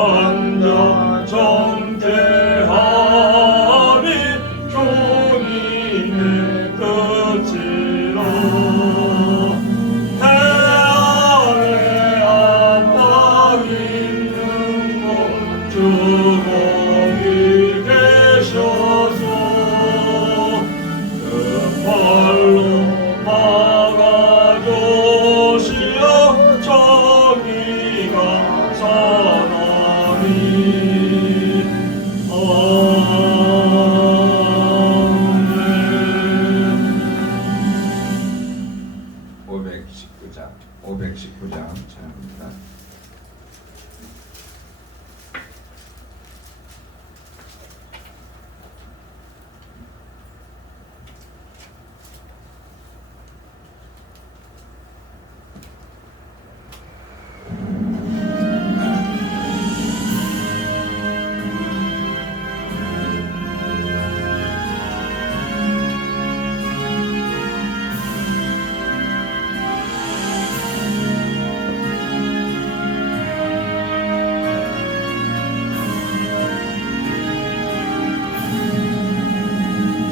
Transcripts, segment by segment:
만져 정태하니 종이의 끝이라 태안에 압박 있는 곳 주공이 계셔서 그 팔로 막아주시어 정의가 선하니 아멘. 519장 찬양합니다.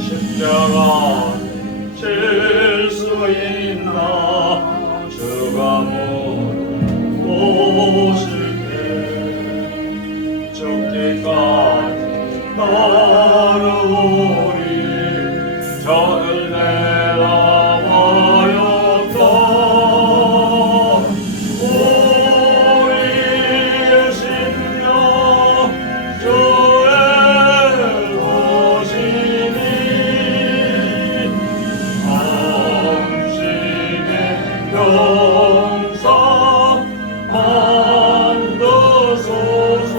십자가 질 수 있나 주가 물어보실 때 죽기까지 따르오리 저를 내다하였다 우리의 심령 주의 것이니 당신의 용서 만드소서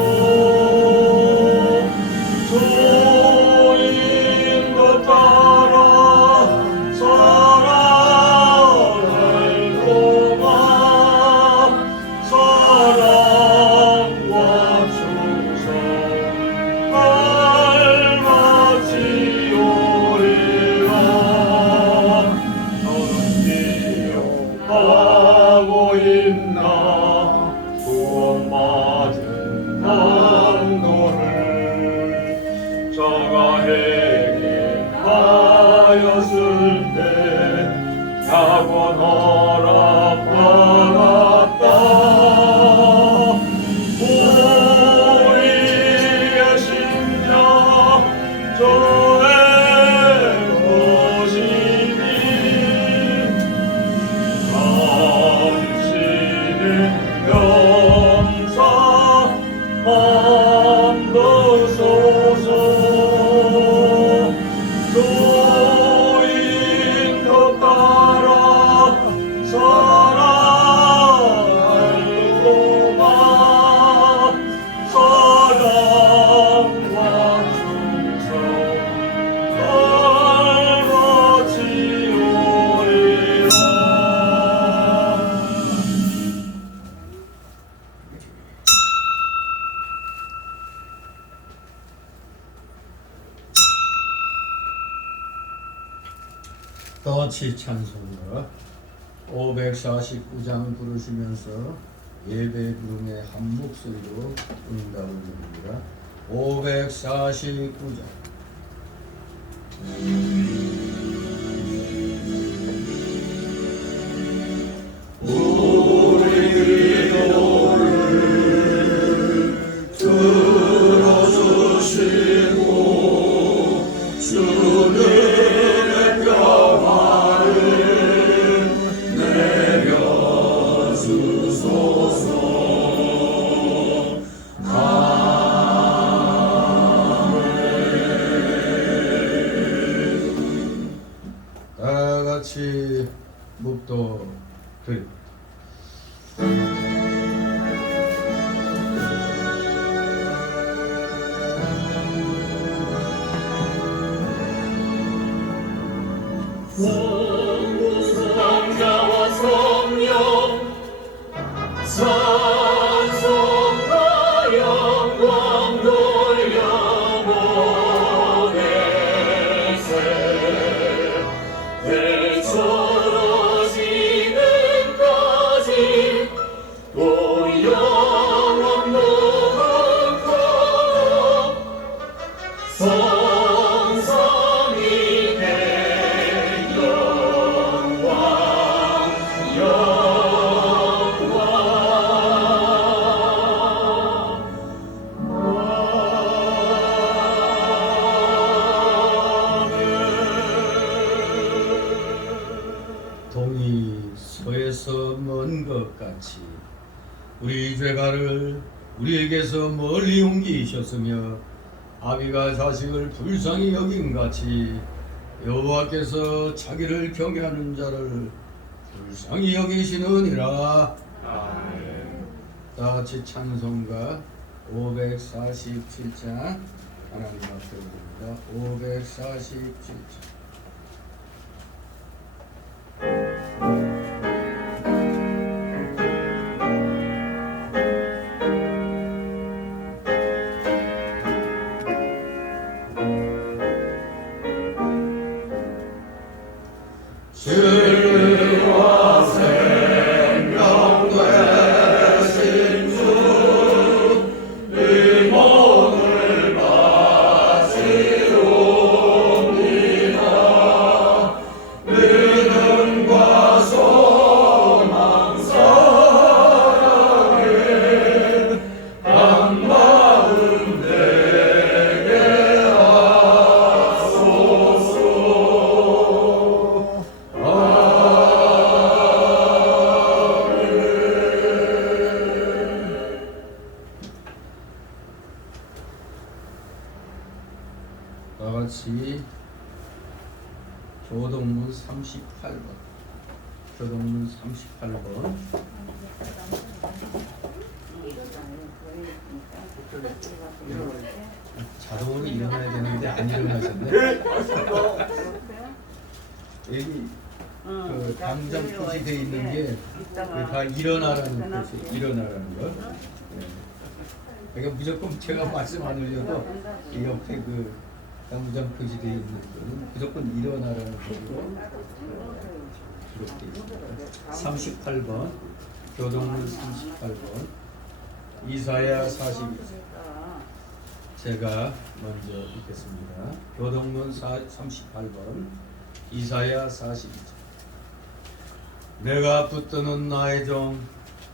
주인도 따라 살아갈 동안 사랑과 충성 닮아지오리라 너는 기억하고 있나 구원받은 강도를 저가 회개하였을 때 야권 허락받았다 우리의 심령 주의 것이니 당신의 용서 만드소서 주인도 따라 살아갈 동안 사랑과 충성 닮아지오리라 더치 찬송가 549장 부르시면서 예배 부름의 한 목소리로 응답을 드립니다. 549장 다 같이 묵도 드립니다. 성자와 성령 찬송과 영광 돌려보내세 되돌아지는까지 또 영원 노래 우리 죄가를 우리에게서 멀리 옮기셨으며 아비가 자식을 불쌍히 여김같이 여호와께서 자기를 경외하는 자를 불쌍히 여기시느니라. 아멘. 다같이 찬송가 547장 하나님 앞에 올립니다. 547장. 주와 생명 되신 주 이 몸을 바치옵니다. 믿음과 소망 사랑에 한 마음 되게 하소서. 다같이 교동문 38번 교동문 38번 자동으로 일어나야 되는데 안 일어나셨네. 여기 그 당장 표시되어 있는 게 다 일어나라는 뜻이 일어나라는 거. 그러니까 무조건 제가 말씀 안 올려도 이 옆에 그 당장 표시되어 있는 거는 무조건 일어나라는 거로 기록되어 있습니다. 38번 교동문 38번 이사야 42장 제가 먼저 읽겠습니다. 교동문 38번 이사야 42장 내가 붙드는 나의 종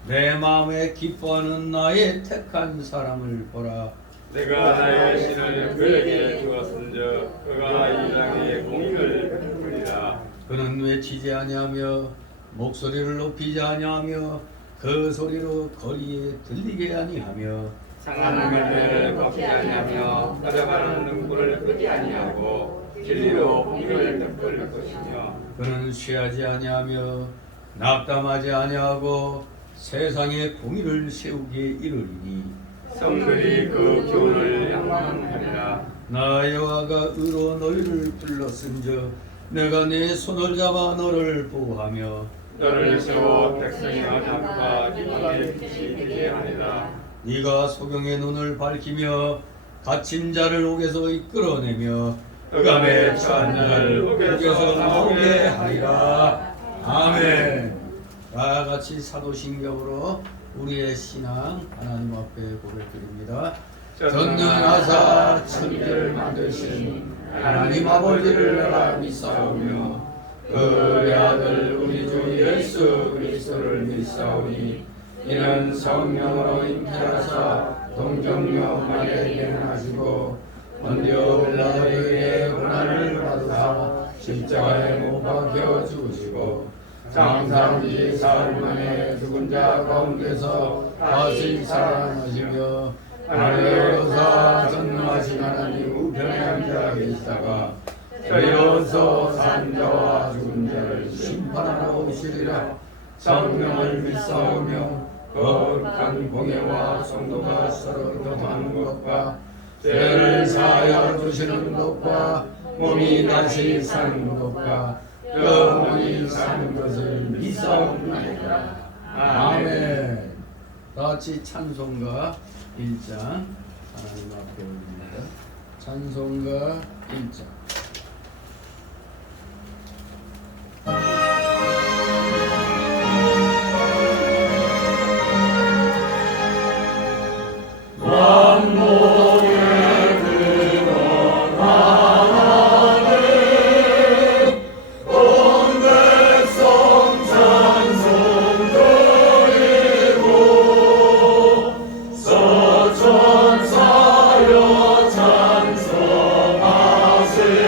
내 마음에 기뻐하는 나의 택한 사람을 보라. 내가 나의 신을 그에게 주었은즉 그가 이 땅의 공의를 베푸리라. 그는 외치지 아니하며 목소리를 높이지 아니하며 그 소리로 거리에 들리게 아니하며 상하는 갈대를 꺾지 아니하며 흘러가는 눈물을 끄지 아니하고 진리로 공의를 베풀 것이며 그는 취하지 아니하며 낙담하지 아니하고 세상에 공의를 세우게 이르리니 성들이 그 교훈을仰망하리라. 나 여호와가 의로 너희를 불렀은즉 내가 네 손을 잡아 너를 보호하며 너를 세워 백성의 언약과 기쁨의 빛이 되게 하리라. 네가 소경의 눈을 밝히며 갇힌 자를 옥에서 이끌어내며 흑암에 처한 자를 옥에서 나오게 하리라. 아멘. 다 같이 사도신경으로 우리의 신앙 하나님 앞에 고백드립니다. 전능하사 천지를 만드신 하나님 아버지를 내가 믿사오며 그의 아들 우리 주 예수 그리스도를 믿사오니 이는 성령으로 잉태하사 동정녀 마리아에게 나시고 본디오 빌라도에 의해 고난을 받으사 십자가에 못 박혀 죽으시고 장사지 사흘 만에 죽은 자 가운데서 다시 살아나시며 하늘에 오사 전능하신 하나님 우편에 앉아 계시다가 저희로서 산 자와 죽은 자를 심판하러 오시리라. 성령을 믿사오며 거룩한 공예와 성도가 서로 교통하는 것과 죄를 사하여 주시는 것과 몸이 다시 사는 것과 영원히 사는 것을 믿사옵나이다. 아멘. 다같이 찬송가 1장 하나님 앞에 올립니다. 찬송가 1장 천사여 찬송하세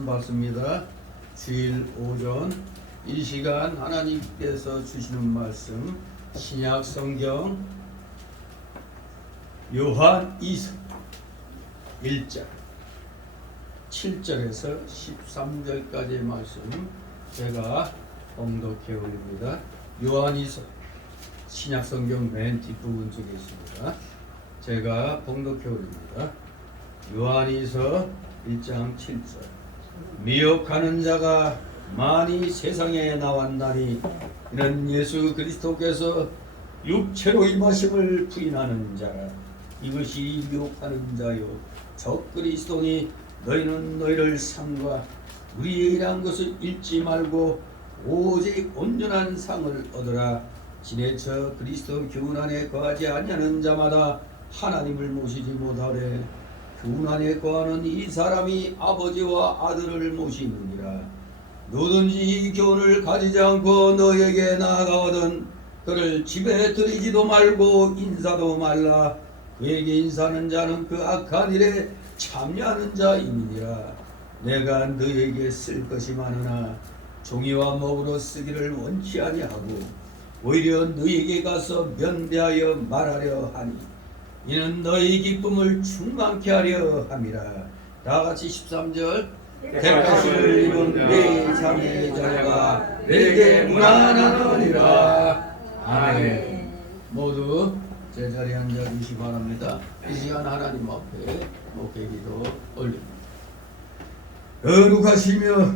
말씀 받습니다. 주일 오전 이 시간 하나님께서 주시는 말씀 신약 성경 요한 2서 1장 7절에서 13절까지의 말씀 제가 봉독해 올립니다. 요한 2서 신약 성경 맨 뒷부분 쪽에 있습니다. 제가 봉독해 올립니다. 요한이서 1장 7절 미혹하는 자가 많이 세상에 나왔나니 이는 예수 그리스도께서 육체로 임하심을 부인하는 자라. 이것이 미혹하는 자요 적 그리스도니 너희는 너희를 상과 우리의 일한 것을 잊지 말고 오직 온전한 상을 얻으라. 지내쳐 그리스도 교훈 안에 거하지 아니하는 자마다 하나님을 모시지 못하래. 교훈 안에 거하는 이 사람이 아버지와 아들을 모시느니라. 누든지 이 교훈을 가지지 않고 너에게 나아가거든 그를 집에 들이지도 말고 인사도 말라. 그에게 인사하는 자는 그 악한 일에 참여하는 자임이니라. 내가 너에게 쓸 것이 많으나 종이와 먹으로 쓰기를 원치 아니하고 오히려 너에게 가서 면대하여 말하려 하니 이는 너희 기쁨을 충만케 하려 함이라. 다같이 13절 대가시를 입은 내 자매의 자녀가 내게 무난하느니라. 아멘. 모두 제자리에 앉아주시기 바랍니다. 이 시간 하나님 앞에 목회기도 올립니다. 거룩하시며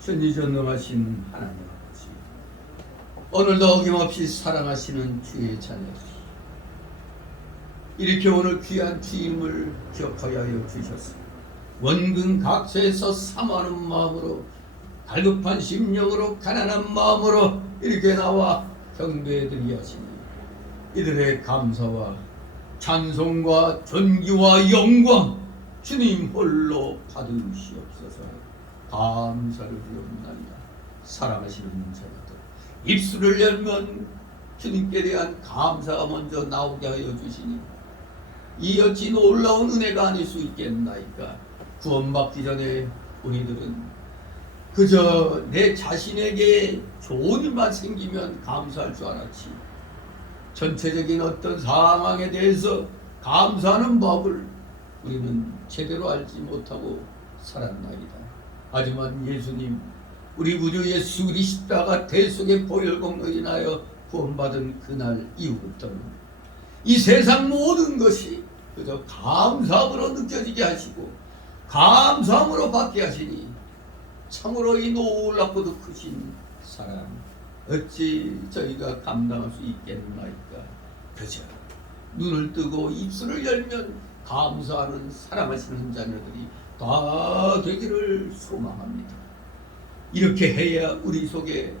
전지전능하신 하나님 아버지, 오늘도 어김없이 사랑하시는 주의 자녀들, 이렇게 오늘 귀한 주임을 기억하여 주셨습니다. 원근 각처에서 사모하는 마음으로, 갈급한 심령으로, 가난한 마음으로 이렇게 나와 경배드리게 하시니 이들의 감사와 찬송과 존귀와 영광 주님 홀로 받으시옵소서. 감사를 드립니다. 사랑하시는 자녀들, 입술을 열면 주님께 대한 감사가 먼저 나오게 하여 주시니 이 어찌 놀라운 은혜가 아닐 수 있겠나이까. 구원받기 전에 우리들은 그저 내 자신에게 좋은 일만 생기면 감사할 줄 알았지, 전체적인 어떤 상황에 대해서 감사하는 법을 우리는 제대로 알지 못하고 살았나이다. 하지만 예수님, 우리 구주 예수 그리스도가 대속의 보혈공로 인하여 구원받은 그날 이후부터는 이 세상 모든 것이 그저 감사함으로 느껴지게 하시고 감사함으로 받게 하시니 참으로 이 놀랍고도 크신 사랑 어찌 저희가 감당할 수 있겠나이까. 그저 눈을 뜨고 입술을 열면 감사하는 사랑하시는 자녀들이 다 되기를 소망합니다. 이렇게 해야 우리 속에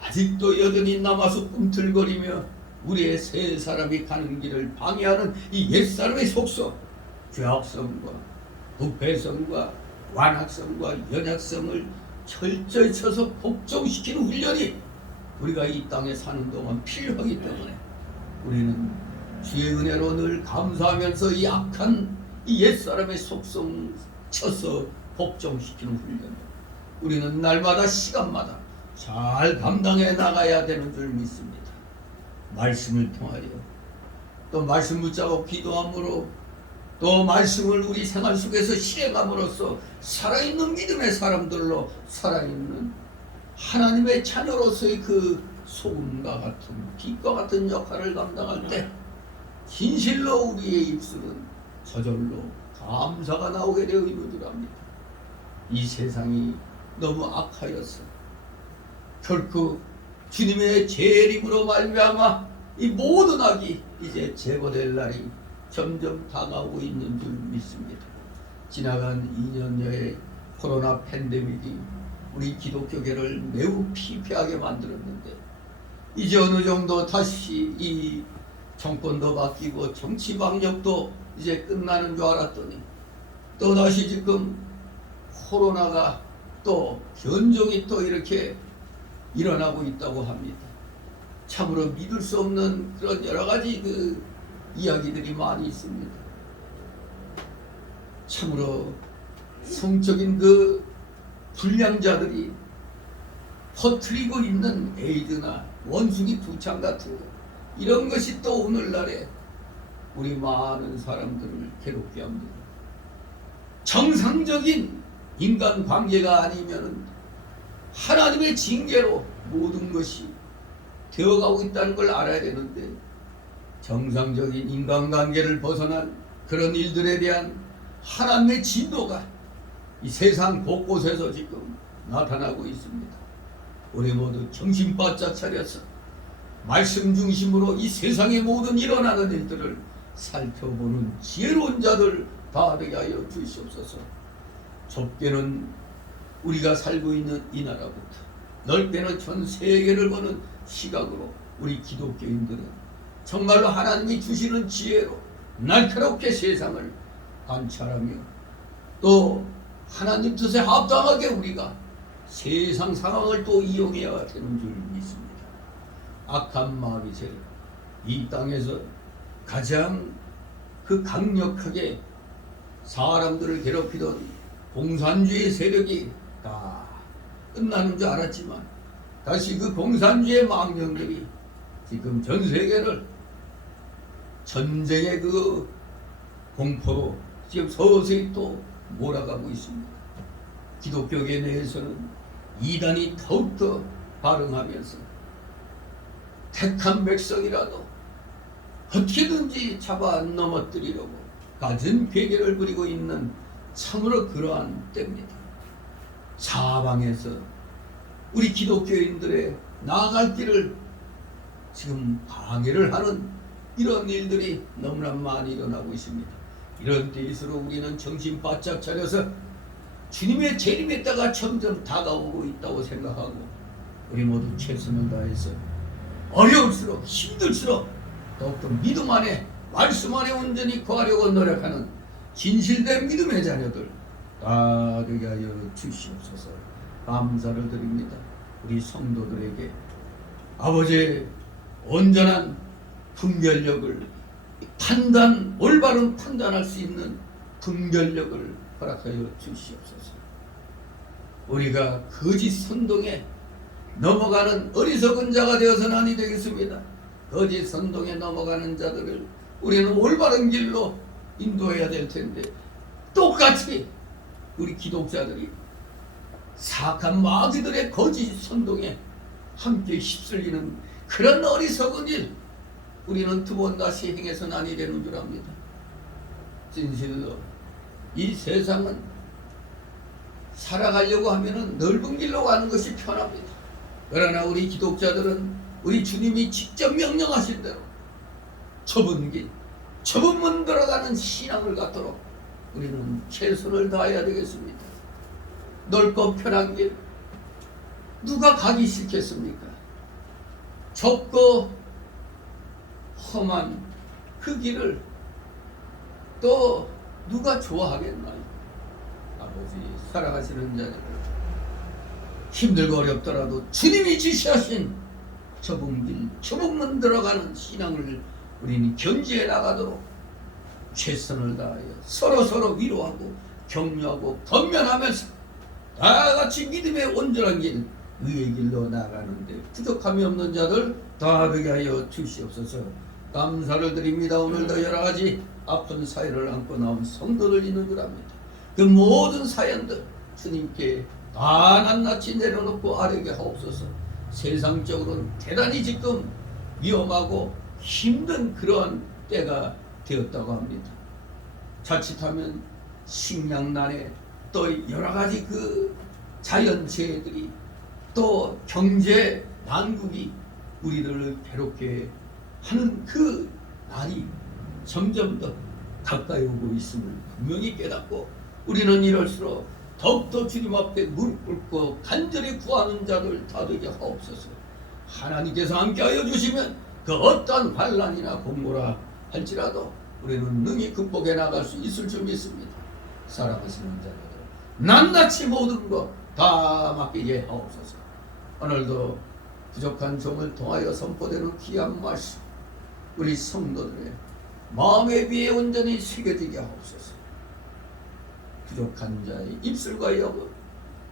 아직도 여전히 남아서 꿈틀거리며 우리의 새 사람이 가는 길을 방해하는 이 옛사람의 속성, 죄악성과 부패성과 완악성과 연약성을 철저히 쳐서 복종시키는 훈련이 우리가 이 땅에 사는 동안 필요하기 때문에 우리는 주의 은혜로 늘 감사하면서 이 악한 이 옛사람의 속성 쳐서 복종시키는 훈련, 우리는 날마다 시간마다 잘 감당해 나가야 되는 줄 믿습니다. 말씀을 통하여 또 말씀 붙잡고 기도함으로 또 말씀을 우리 생활 속에서 실행함으로써 살아있는 믿음의 사람들로 살아있는 하나님의 자녀로서의 그 소금과 같은 빛과 같은 역할을 감당할 때 진실로 우리의 입술은 저절로 감사가 나오게 되어 있는 줄 압니다. 이 세상이 너무 악하여서 결코 주님의 재림으로 말미암아 이 모든 악이 이제 제거될 날이 점점 다가오고 있는 줄 믿습니다. 지나간 2년여의 코로나 팬데믹이 우리 기독교계를 매우 피폐하게 만들었는데 이제 어느 정도 다시 이 정권도 바뀌고 정치 방역도 이제 끝나는 줄 알았더니 또다시 지금 코로나가 또 변종이 또 이렇게 일어나고 있다고 합니다. 참으로 믿을 수 없는 그런 여러 가지 그 이야기들이 많이 있습니다. 참으로 성적인 그 불량자들이 퍼뜨리고 있는 에이드나 원숭이 부창 같은 것, 이런 것이 또 오늘날에 우리 많은 사람들을 괴롭게 합니다. 정상적인 인간관계가 아니면 하나님의 징계로 모든 것이 되어가고 있다는 걸 알아야 되는데, 정상적인 인간관계를 벗어난 그런 일들에 대한 하나님의 진노가 이 세상 곳곳에서 지금 나타나고 있습니다. 우리 모두 정신 바짝 차려서 말씀 중심으로 이 세상의 모든 일어나는 일들을 살펴보는 지혜로운 자들 다 되게 하여 주시옵소서. 좁게는 우리가 살고 있는 이 나라부터 넓게는 전 세계를 보는 시각으로 우리 기독교인들은 정말로 하나님이 주시는 지혜로 날카롭게 세상을 관찰하며 또 하나님 뜻에 합당하게 우리가 세상 상황을 또 이용해야 되는 줄 믿습니다. 악한 마귀 세력, 이 땅에서 가장 그 강력하게 사람들을 괴롭히던 공산주의 세력이 다 끝나는 줄 알았지만 다시 그 공산주의 망령들이 지금 전 세계를 전쟁의 그 공포로 지금 서서히 또 몰아가고 있습니다. 기독교계 내에서는 이단이 더욱더 발흥하면서 택한 백성이라도 어떻게든지 잡아 넘어뜨리려고 갖은 괴계를 부리고 있는 참으로 그러한 때입니다. 사방에서 우리 기독교인들의 나아갈 길을 지금 방해를 하는 이런 일들이 너무나 많이 일어나고 있습니다. 이런 때일수록 우리는 정신 바짝 차려서 주님의 재림의 때가 점점 다가오고 있다고 생각하고 우리 모두 최선을 다해서 어려울수록 힘들수록 더욱더 믿음 안에 말씀 안에 온전히 거하려고 노력하는 진실된 믿음의 자녀들 다 되게 하여 주시옵소서. 감사를 드립니다. 우리 성도들에게 아버지의 온전한 분별력을 올바른 판단할 수 있는 분별력을 허락하여 주시옵소서. 우리가 거짓 선동에 넘어가는 어리석은 자가 되어서는 아니 되겠습니다. 거짓 선동에 넘어가는 자들을 우리는 올바른 길로 인도해야 될 텐데, 똑같이 우리 기독자들이 사악한 마귀들의 거짓 선동에 함께 휩쓸리는 그런 어리석은 일, 우리는 두 번 다시 행해서는 아니 되는 줄 압니다. 진실로 이 세상은 살아가려고 하면은 넓은 길로 가는 것이 편합니다. 그러나 우리 기독자들은 우리 주님이 직접 명령하신 대로 좁은 길, 좁은 문 들어가는 신앙을 갖도록 우리는 최선을 다해야 되겠습니다. 넓고 편한 길 누가 가기 싫겠습니까? 좁고 험한 그 길을 또 누가 좋아하겠나요? 아버지, 살아가시는 자들 힘들고 어렵더라도 주님이 지시하신 좁은 길, 좁은 문 들어가는 신앙을 우리는 견지해 나가도록 최선을 다하여 서로 위로하고 격려하고 권면하면서 다 같이 믿음의 온전한 길, 의의 길로 나아가는데 부족함이 없는 자들 다 되게 하여 주시옵소서. 감사를 드립니다. 오늘도 여러 가지 아픈 사연을 안고 나온 성도들 있는 줄 압니다. 그 모든 사연들 주님께 다 낱낱이 내려놓고 아뢰게 하옵소서. 세상적으로는 대단히 지금 위험하고 힘든 그러한 때가 되었다고 합니다. 자칫하면 식량난에 또 여러 가지 그 자연재해들이 또 경제 난국이 우리들을 괴롭게 하는 그 날이 점점 더 가까이 오고 있음을 분명히 깨닫고 우리는 이럴수록 더욱더 주님 앞에 무릎 꿇고 간절히 구하는 자들 다 되게 하옵소서. 하나님께서 함께하여 주시면 그 어떠한 환난이나 공고라 할지라도 우리는 능히 극복해 나갈 수 있을 줄 믿습니다. 사랑하시는 자들 낱낱이 모든 것 다 맡기게 하옵소서. 오늘도 부족한 종을 통하여 선포되는 귀한 말씀 우리 성도들의 마음의 위에 온전히 새겨지게 하옵소서. 부족한 자의 입술과 혀를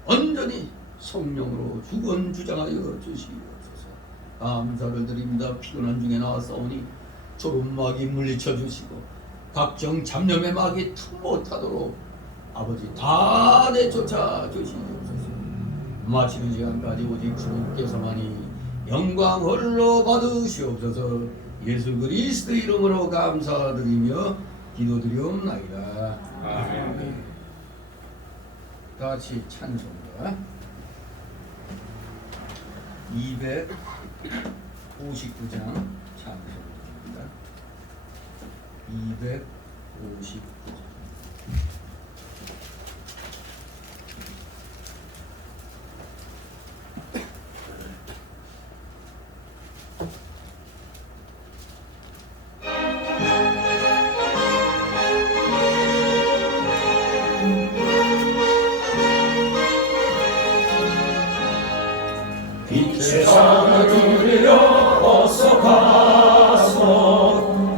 온전히 성령으로 주권주장하여 주시옵소서. 감사를 드립니다. 피곤한 중에 나왔사오니 졸음막이 물리쳐 주시고 각종 잡념의 막이 틈 못하도록 아버지 다 내쫓아 주시옵소서. 마치는 시간까지 오직 주님께서만이 영광 홀로 받으시옵소서. 예수 그리스도 이름으로 감사드리며 기도드리옵나이다. 아멘. 다 같이 찬송가 259장 찬송입니다. 259장. 세상을 누리려 어서 가서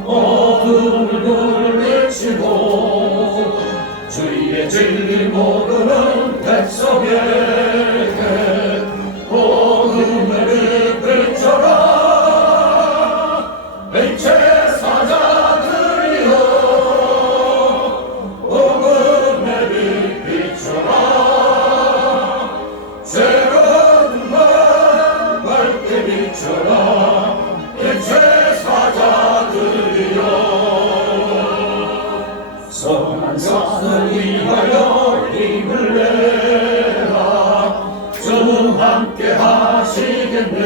어둠을 물리치고 주의 진리 모르는 백성에게 복음의 빛을 줘라. 일체 사자들이여 복음의 빛 비춰라. 새로운 날 밝게 비춰라. 일체 사자들이여 선한 산을 위하여 힘을 내라. 주 함께 하시겠네.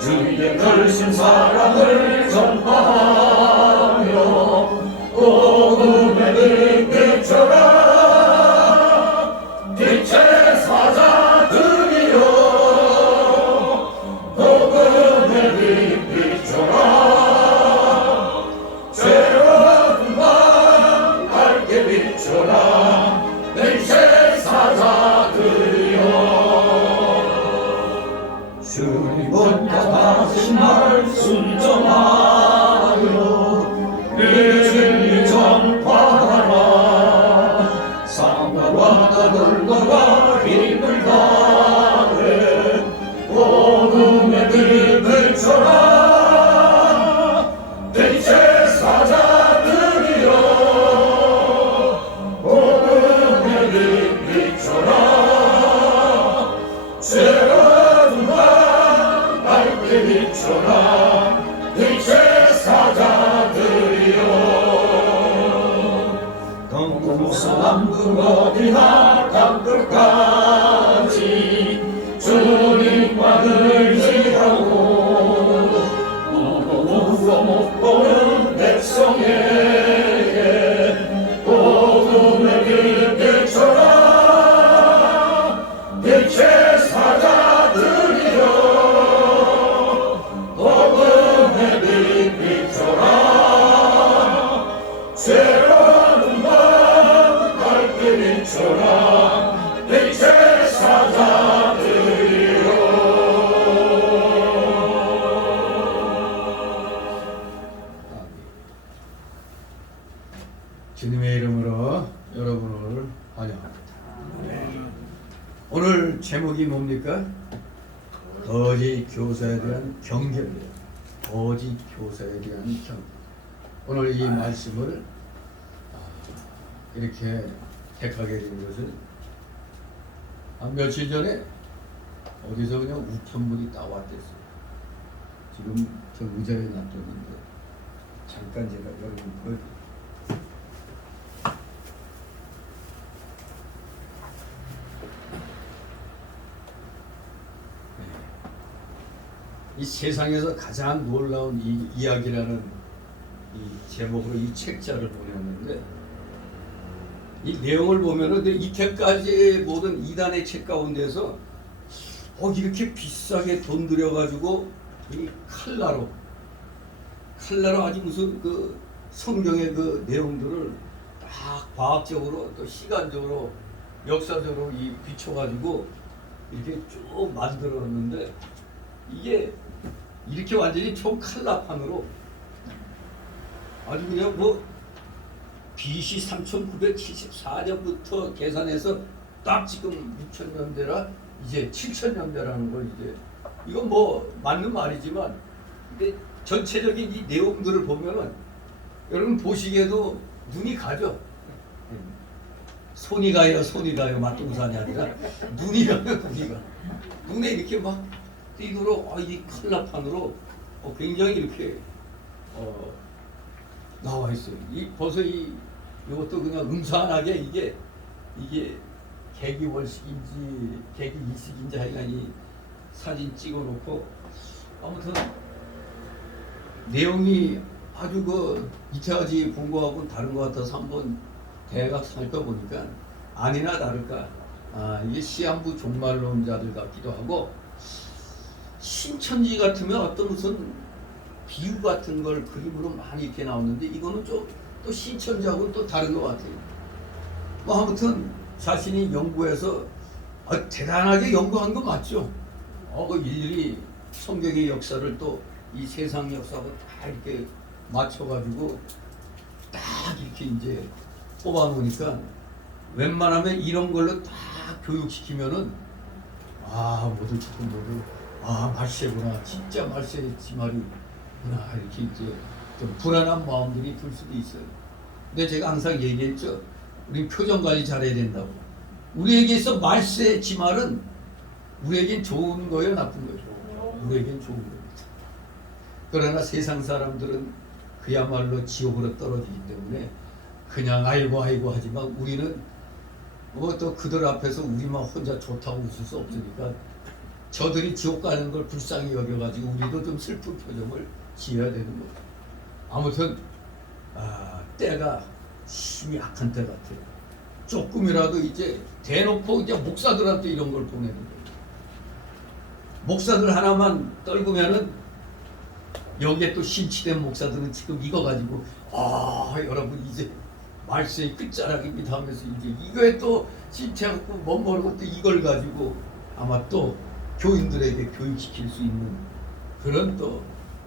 주의 결심 사랑을 전파하며 복음의 빛 비춰라. 빛의 사자들이여 복음의 빛 비춰라. 새로운 밤 밝게 비춰라. 빛의 사자들이여 주님부터 하신 말씀 전하여 이 진리 전파하라. 상관과 나들과 힘을 다해 복음의 빛 비춰라. 빛의 사자들이여 복음의 빛 비춰라. 새로운 밤 밝게 비춰라. 빛의 사자들이여 동서 남북 어디나 땅끝까지 주님과 의지하고 울어 못 보는 백성에게 복음의 빛 비춰라. 빛의 사자들이여 복음의 빛 비춰라. 새로운 밤 밝게 비춰라. 빛의 사자들이여 주님의 이름으로 여러분을 환영합니다. 오늘 제목이 뭡니까? 거짓 교사에 대한 경계입니다. 거짓 교사에 대한 경계. 오늘 이 말씀을 이렇게 택하게 된 것은 한 며칠 전에 어디서 그냥 우편물이 따왔댔어요. 지금 저 의자에 놔뒀는데 잠깐 제가 여러분 보여드릴게요. 이 세상에서 가장 놀라운 이 이야기라는 이 제목으로 이 책자를 보냈는데 이 내용을 보면은 이때까지 모든 이단의 책 가운데서 이렇게 비싸게 돈 들여가지고 이 칼라로 아주 무슨 그 성경의 그 내용들을 딱 과학적으로 또 시간적으로 역사적으로 이 비춰가지고 이렇게 쭉 만들었는데 이게 이렇게 완전히 총칼라판으로 아주 그냥 뭐 BC 3974년부터 계산해서 딱 지금 6000년대라 이제 7000년대라는 걸 이제 이건 뭐 맞는 말이지만 근데 전체적인 이 내용들을 보면은 여러분 보시기에도 눈이 가죠. 손이 가요, 손이 가요. 맛동산이 아니라 눈이 가요, 눈이 가. 눈에 이렇게 막 띠누로 이 칼라판으로 굉장히 이렇게 나와 있어요. 이 벌써 이것도 그냥 음산하게 이게 개기월식인지 개기일식인지 하여간 이 사진 찍어놓고 아무튼 내용이 아주 그 이태화지 본 거하고는 다른 것 같아서 한번 대각 살펴보니까 아니나 다를까 이게 시한부 종말론자들 같기도 하고 신천지 같으면 어떤 무슨 비유 같은 걸 그림으로 많이 이렇게 나오는데 이거는 좀 또 신천지하고는 또 다른 것 같아요. 뭐 아무튼 자신이 연구해서 대단하게 연구한 거 맞죠? 그 일일이 성경의 역사를 또 이 세상 역사하고 다 이렇게 맞춰가지고 딱 이렇게 이제 뽑아놓으니까 웬만하면 이런 걸로 다 교육시키면은 모두 조금 모두 말세구나 진짜 말세 지말이구나 이렇게 이제 좀 불안한 마음들이 들 수도 있어요. 근데 제가 항상 얘기했죠. 우리 표정 관리 잘해야 된다고. 우리에게 있어 말세 지말은 우리에겐 좋은 거예요, 나쁜 거예요? 우리에겐 좋은 겁니다. 그러나 세상 사람들은 그야말로 지옥으로 떨어지기 때문에 그냥 아이고 하지만 우리는 뭐 또 그들 앞에서 우리만 혼자 좋다고 웃을 수 없으니까 저들이 지옥 가는 걸 불쌍히 여겨가지고 우리도 좀 슬픈 표정을 지어야 되는 거죠. 아무튼 때가 심히 악한 때 같아요. 조금이라도 이제 대놓고 이제 목사들한테 이런 걸 보내는 거예요. 목사들 하나만 떨구면은 여기에 또 심취된 목사들은 지금 이거 가지고 여러분 이제 말세의 끝자락입니다 하면서 이제 이거에 또 심취하고 멋모르고 또 이걸 가지고 아마 또 교인들에게 교육시킬 수 있는 그런 또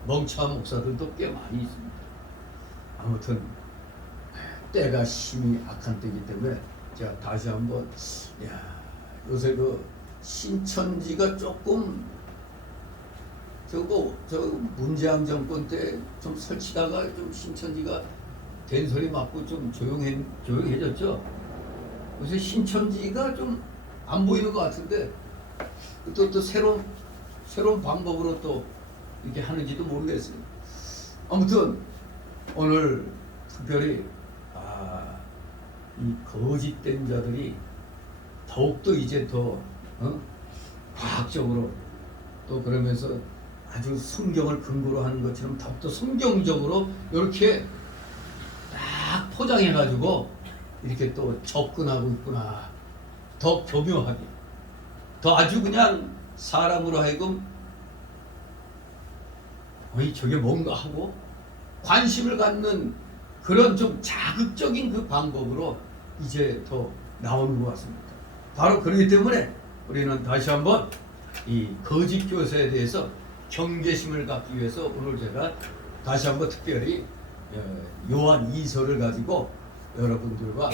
멍청한 목사들도 꽤 많이 있습니다. 아무튼 때가 심히 악한 때이기 때문에 제가 다시 한번 요새 그 신천지가 조금 저 문재인 정권 때 좀 설치다가 좀 신천지가 된소리 맞고 좀 조용해졌죠. 요새 신천지가 좀 안 보이는 것 같은데 또 새로운 방법으로 또 이렇게 하는지도 모르겠어요. 아무튼 오늘 특별히 이 거짓된 자들이 더욱더 이제 더 과학적으로 또 그러면서 아주 성경을 근거로 하는 것처럼 더욱더 성경적으로 이렇게 딱 포장해가지고 이렇게 또 접근하고 있구나. 더 교묘하게, 더 아주 그냥 사람으로 하여금 저게 뭔가 하고 관심을 갖는 그런 좀 자극적인 그 방법으로 이제 더 나오는 것 같습니다. 바로 그렇기 때문에 우리는 다시 한번 이 거짓 교사에 대해서 경계심을 갖기 위해서 오늘 제가 다시 한번 특별히 요한 2서를 가지고 여러분들과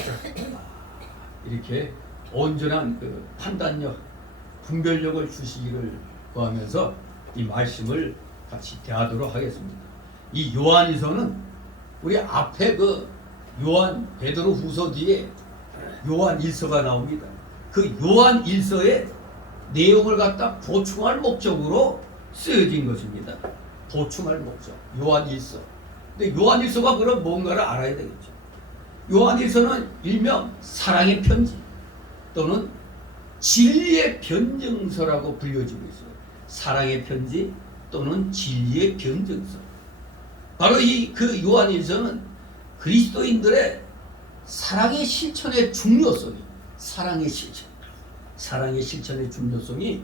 이렇게 온전한 그 판단력, 분별력을 주시기를 구하면서 이 말씀을 같이 대하도록 하겠습니다. 이 요한 2서는 우리 앞에 그 요한 베드로 후서 뒤에 요한 1서가 나옵니다. 그 요한 1서의 내용을 갖다 보충할 목적으로 쓰여진 것입니다. 보충할 목적. 요한 1서. 근데 요한 1서가 그럼 뭔가를 알아야 되겠죠. 요한 1서는 일명 사랑의 편지 또는 진리의 변증서라고 불려지고 있어요. 사랑의 편지 또는 진리의 변증서. 바로 이 그 요한 1서는 그리스도인들의 사랑의 실천의 중요성이 사랑의 실천의 중요성이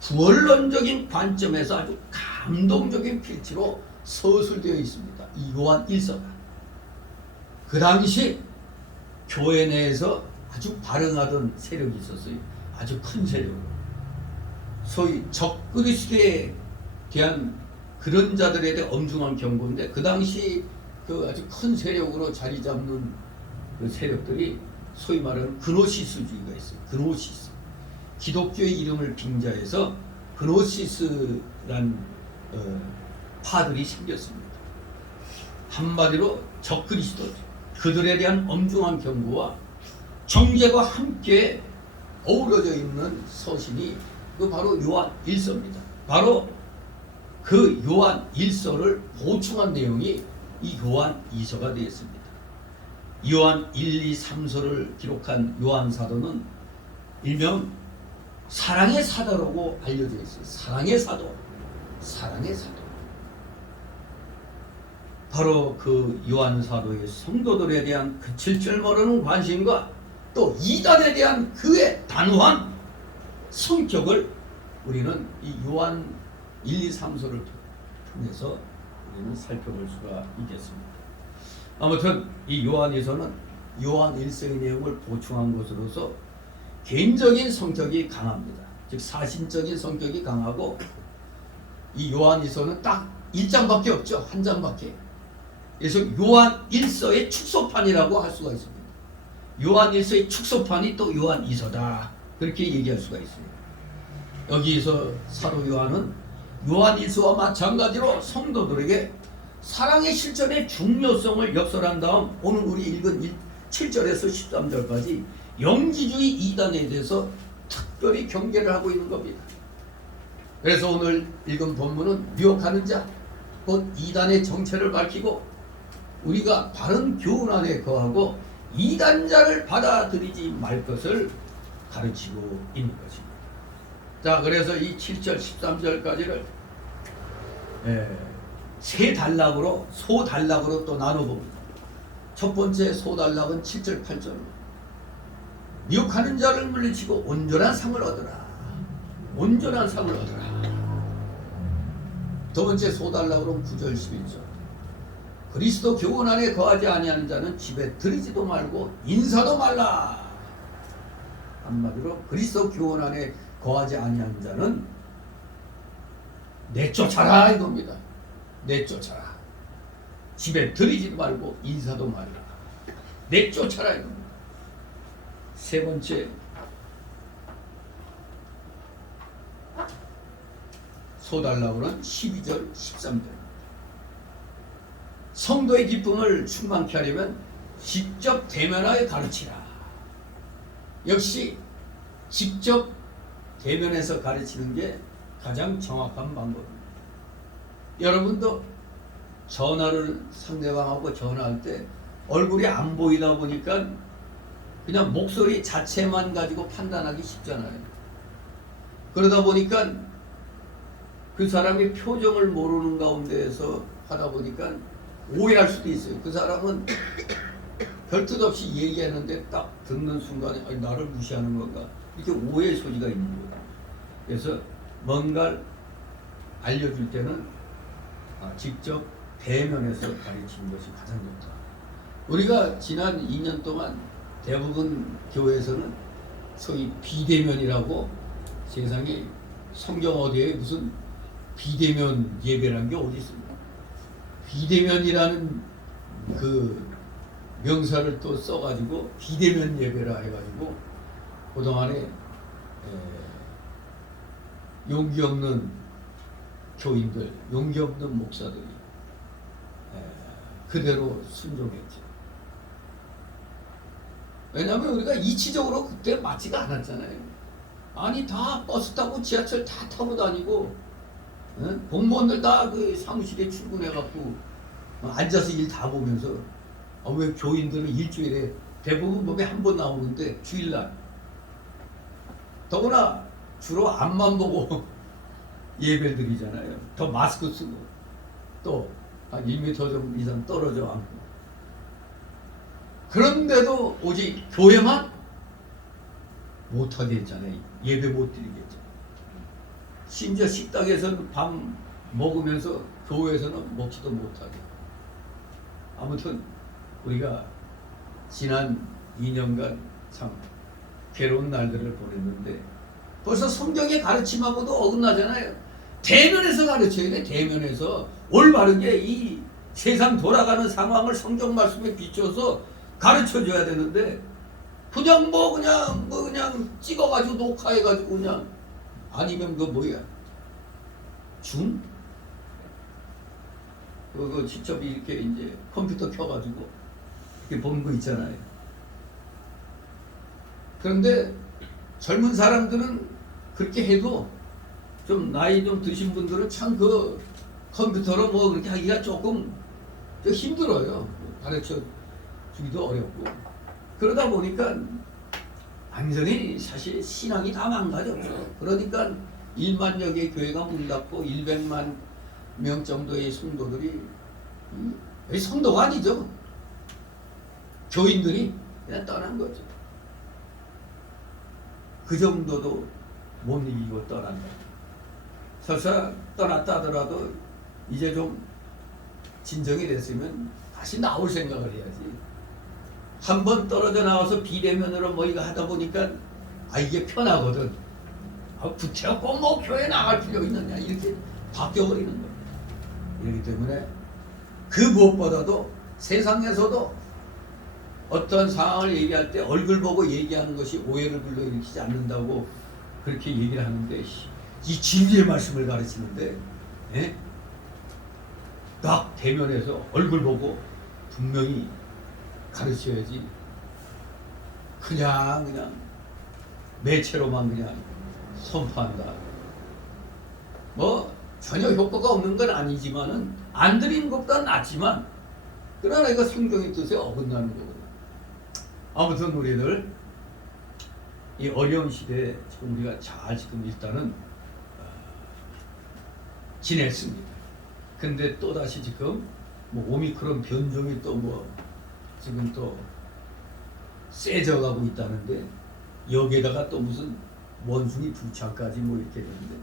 구원론적인 관점에서 아주 감동적인 필지로 서술되어 있습니다. 이 요한 1서가 그 당시 교회 내에서 아주 발흥하던 세력이 있었어요. 아주 큰 세력. 소위 적그리스도에 대한 그런 자들에 대해 엄중한 경고인데 그 당시 그 아주 큰 세력으로 자리 잡는 그 세력들이 소위 말하는 그노시스주의가 있어요. 그노시스. 기독교의 이름을 빙자해서 그노시스란 파들이 생겼습니다. 한마디로 적그리스도죠. 그들에 대한 엄중한 경고와 정죄가 함께 어우러져 있는 서신이 그 바로 요한 1서입니다. 바로 그 요한 1서를 보충한 내용이 이 요한 2서가 되었습니다. 요한 1, 2, 3서를 기록한 요한 사도는 일명 사랑의 사도라고 알려져 있어요. 사랑의 사도. 사랑의 사도. 바로 그 요한 사도의 성도들에 대한 그 칠줄 모르는 관심과 또 이단에 대한 그의 단호한 성격을 우리는 이 요한 1, 2, 3서를 통해서 우리는 살펴볼 수가 있겠습니다. 아무튼 이 요한에서는 요한 1서의 내용을 보충한 것으로서 개인적인 성격이 강합니다. 즉 사신적인 성격이 강하고 이 요한 1서는 딱 1장밖에 없죠. 한 장밖에. 그래서 요한 1서의 축소판이라고 할 수가 있습니다. 요한 1서의 축소판이 또 요한 2서다. 그렇게 얘기할 수가 있어요. 여기서 사도 요한은 요한 1서와 마찬가지로 성도들에게 사랑의 실천의 중요성을 역설한 다음 오늘 우리 읽은 7절에서 13절까지 영지주의 이단에 대해서 특별히 경계를 하고 있는 겁니다. 그래서 오늘 읽은 본문은 미혹하는 자, 곧 이단의 정체를 밝히고 우리가 바른 교훈 안에 거하고 이단자를 받아들이지 말 것을 가르치고 있는 것입니다. 자, 그래서 이 7절 13절까지를 세 단락으로 소단락으로 또 나눠봅니다. 첫 번째 소단락은 7절 8절. 미혹하는 자를 물리치고 온전한 상을 얻으라. 온전한 상을 얻으라. 두 번째 소단락으로는 9절 11절. 그리스도 교훈 안에 거하지 아니하는 자는 집에 들이지도 말고 인사도 말라. 한마디로 그리스도 교훈 안에 거하지 아니하는 자는 내쫓아라 이겁니다. 내쫓아라. 집에 들이지도 말고 인사도 말라. 내쫓아라 이겁니다. 세 번째 소달라고는 12절 13절. 성도의 기쁨을 충만케 하려면 직접 대면하여 가르치라. 역시 직접 대면해서 가르치는 게 가장 정확한 방법입니다. 여러분도 전화를 상대방하고 전화할 때 얼굴이 안 보이다 보니까 그냥 목소리 자체만 가지고 판단하기 쉽잖아요. 그러다 보니까 그 사람의 표정을 모르는 가운데에서 하다 보니까 오해할 수도 있어요. 그 사람은 별 뜻 없이 얘기했는데 딱 듣는 순간에 아니, 나를 무시하는 건가? 이렇게 오해의 소지가 있는 거예요. 그래서 뭔가를 알려줄 때는 직접 대면해서 가르치는 것이 가장 좋다. 우리가 지난 2년 동안 대부분 교회에서는 소위 비대면이라고 세상에 성경 어디에 무슨 비대면 예배라는 게 어디 있습니까? 비대면이라는 그 명사를 또 써가지고 비대면 예배라 해가지고 그동안에 용기 없는 교인들, 용기 없는 목사들이 그대로 순종했죠. 왜냐하면 우리가 이치적으로 그때 맞지가 않았잖아요. 아니 다 버스 타고 지하철 다 타고 다니고 공무원들 다 그 사무실에 출근해갖고 앉아서 일 다 보면서 왜 교인들은 일주일에 대부분 몸에 한 번 나오는데 주일날 더구나 주로 앞만 보고 예배 드리잖아요. 더 마스크 쓰고 또 한 1m 좀 이상 떨어져 앉고 그런데도 오직 교회만 못하게 했잖아요. 예배 못 드리게 했잖아요. 심지어 식당에서는 밥 먹으면서 교회에서는 먹지도 못하게. 아무튼 우리가 지난 2년간 참 괴로운 날들을 보냈는데 벌써 성경의 가르침하고도 어긋나잖아요. 대면에서 가르쳐야 돼. 대면에서 올바르게 이 세상 돌아가는 상황을 성경 말씀에 비춰서 가르쳐 줘야 되는데 그냥 그냥 찍어가지고 녹화해가지고 그냥 아니면 그 뭐야 줌? 그거 직접 이렇게 이제 컴퓨터 켜가지고 이렇게 보는 거 있잖아요. 그런데 젊은 사람들은 그렇게 해도 좀 나이 좀 드신 분들은 참 그 컴퓨터로 뭐 그렇게 하기가 조금 좀 힘들어요. 가르쳐 주기도 어렵고. 그러다 보니까 완전히 사실 신앙이 다 망가졌죠. 그러니까 1만여 개 교회가 문 닫고 100만 명 정도의 성도들이 성도가 아니죠. 교인들이 그냥 떠난 거죠. 그 정도도 못 이기고 떠난 거죠. 설사 떠났다 하더라도 이제 좀 진정이 됐으면 다시 나올 생각을 해야지. 한번 떨어져 나와서 비대면으로 뭐 이거 하다 보니까 이게 편하거든. 구태여 꼭 뭐 교회 나갈 필요 있느냐 이렇게 바뀌어버리는 거예요. 이렇기 때문에 그 무엇보다도 세상에서도 어떤 상황을 얘기할 때 얼굴 보고 얘기하는 것이 오해를 불러일으키지 않는다고 그렇게 얘기를 하는데 이 진리의 말씀을 가르치는데 딱 대면에서 얼굴 보고 분명히 가르쳐야지 그냥 매체로만 그냥 선포한다. 뭐 전혀 효과가 없는 건 아니지만은 안 드리는 것보다 낫지만 그러나 이거 성경의 뜻에 어긋나는 거거든. 아무튼 우리들 이 어려운 시대에 지금 우리가 잘 지금 일단은 지냈습니다. 근데 또 다시 지금 뭐 오미크론 변종이 또 뭐 지금 또 세져가고 있다는데 여기에다가 또 무슨 원숭이 두 창까지 뭐 이렇게 되는데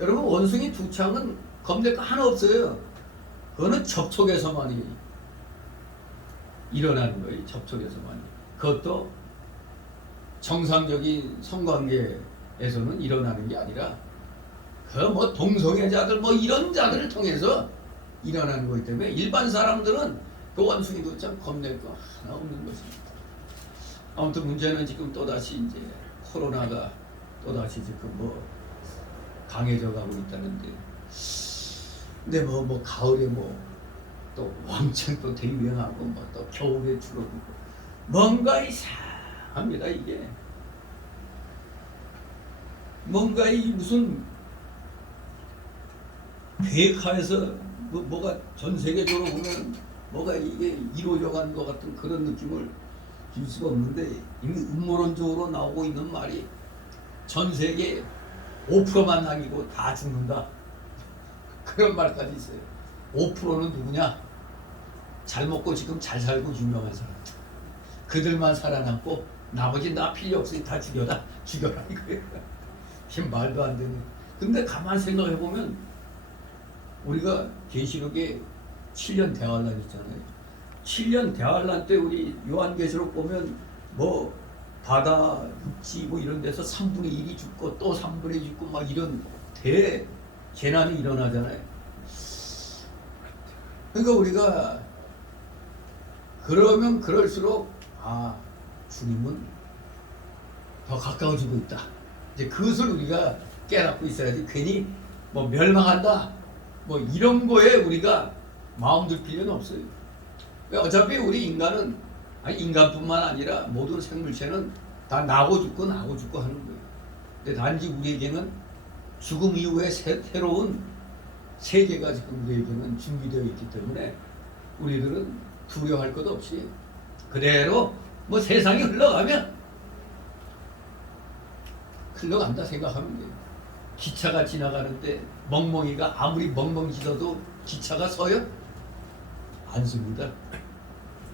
여러분 원숭이 두 창은 겁낼 거 하나 없어요. 그거는 접촉에서만이 일어나는 거예요. 접촉에서만이. 그것도 정상적인 성관계에서는 일어나는 게 아니라 그 뭐 동성애자들 뭐 이런 자들을 통해서 일어나는 거기 때문에 일반 사람들은 그 원숭이 두 창 겁낼 거 하나 없는 것입니다. 아무튼 문제는 지금 또다시 이제 코로나가 또다시 지금 뭐 강해져 가고 있다는데 근데 뭐 가을에 뭐 또 왕창 또 대유행하고 뭐 또 겨울에 줄어들고 뭔가 이상합니다. 이게 뭔가 이 무슨 계획하에서 뭐가 전 세계적으로 보면 뭐가 이게 이루어져 가는 것 같은 그런 느낌을 줄 수가 없는데 이미 음모론적으로 나오고 있는 말이 전 세계 5%만 남기고 다 죽는다. 그런 말까지 있어요. 5%는 누구냐? 잘 먹고 지금 잘 살고 유명한 사람. 그들만 살아남고 나머지 나 필요 없으니 다 죽여라 이거예요. 지금 말도 안 되는. 근데 가만 생각해 보면 우리가 계시록에 7년 대환란 있잖아요. 7년 대환란 때 우리 요한계시록 보면 뭐 바다, 육지 뭐 이런 데서 3분의 1이 죽고 또 3분의 1이 죽고 막 이런 대재난이 일어나잖아요. 그러니까 우리가 그러면 그럴수록 주님은 더 가까워지고 있다. 이제 그것을 우리가 깨닫고 있어야지 괜히 뭐 멸망한다 뭐 이런 거에 우리가 마음 들 필요는 없어요. 어차피 우리 인간은 인간뿐만 아니라 모든 생물체는 다 나고 죽고 하는 거예요. 근데 단지 우리에게는 죽음 이후에 새로운 세계가 지금 우리에게는 준비되어 있기 때문에 우리들은 두려워할 것 없이 그대로 뭐 세상이 흘러가면 흘러간다 생각하면 돼요. 기차가 지나가는데 멍멍이가 아무리 멍멍지어도 기차가 서요? 안 섭니다.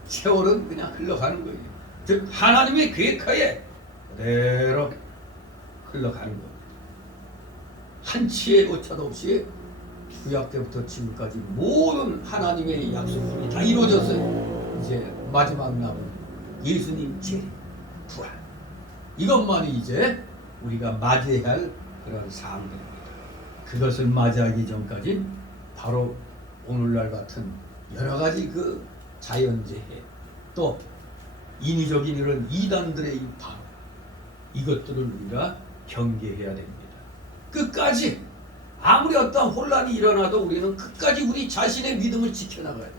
세월은 그냥 흘러가는 거예요. 즉 하나님의 계획하에 그대로 흘러가는 겁니다. 한치의 오차도 없이 구약 때부터 지금까지 모든 하나님의 약속들이 다 이루어졌어요. 이제 마지막 남은 예수님 재림, 부활 이것만이 이제 우리가 맞이해야 할 그런 사항들입니다. 그것을 맞이하기 전까지 바로 오늘날 같은 여러 가지 그 자연재해 또 인위적인 이런 이단들의 이 방, 이것들을 우리가 경계해야 됩니다. 끝까지 아무리 어떤 혼란이 일어나도 우리는 끝까지 우리 자신의 믿음을 지켜나가야 돼요.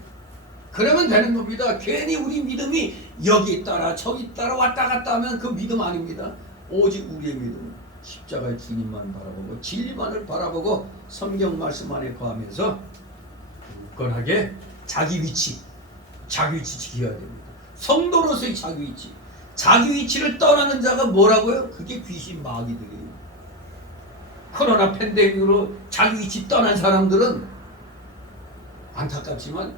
그러면 되는 겁니다. 괜히 우리 믿음이 여기 따라 저기 따라 왔다 갔다 하면 그 믿음 아닙니다. 오직 우리의 믿음은 십자가의 주님만 바라보고 진리만을 바라보고 성경 말씀 안에 거하면서 굳건하게 자기 위치 지켜야 됩니다. 성도로서의 자기 위치를 떠나는 자가 뭐라고요? 그게 귀신 마귀들이에요. 코로나 팬데믹으로 자기 위치 떠난 사람들은 안타깝지만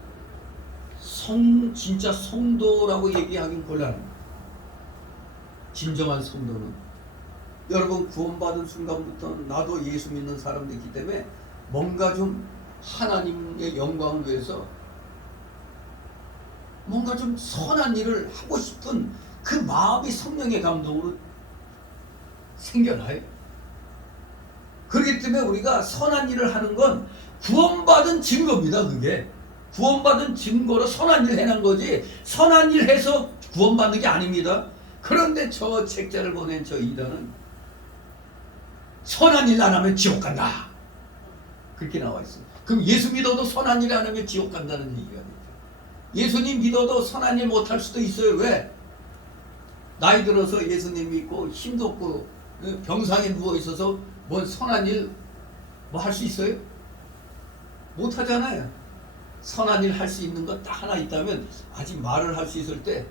진짜 성도라고 얘기하긴 곤란합니다. 진정한 성도는 여러분 구원받은 순간부터 나도 예수 믿는 사람이기 때문에 뭔가 좀 하나님의 영광을 위해서 뭔가 좀 선한 일을 하고 싶은 그 마음이 성령의 감동으로 생겨나요. 그렇기 때문에 우리가 선한 일을 하는 건 구원받은 증거입니다. 그게 구원받은 증거로 선한 일 해낸 거지 선한 일 해서 구원받는 게 아닙니다. 그런데 저 책자를 보낸 저 이단은 선한 일 안 하면 지옥 간다 그렇게 나와 있어요. 그럼 예수 믿어도 선한 일 안 하면 지옥 간다는 얘기가 되죠. 예수님 믿어도 선한 일 못할 수도 있어요. 왜? 나이 들어서 예수님 믿고 힘도 없고 병상에 누워있어서 뭔 선한 일 뭐 할 수 있어요? 못하잖아요. 선한 일 할 수 있는 것 딱 하나 있다면 아직 말을 할 수 있을 때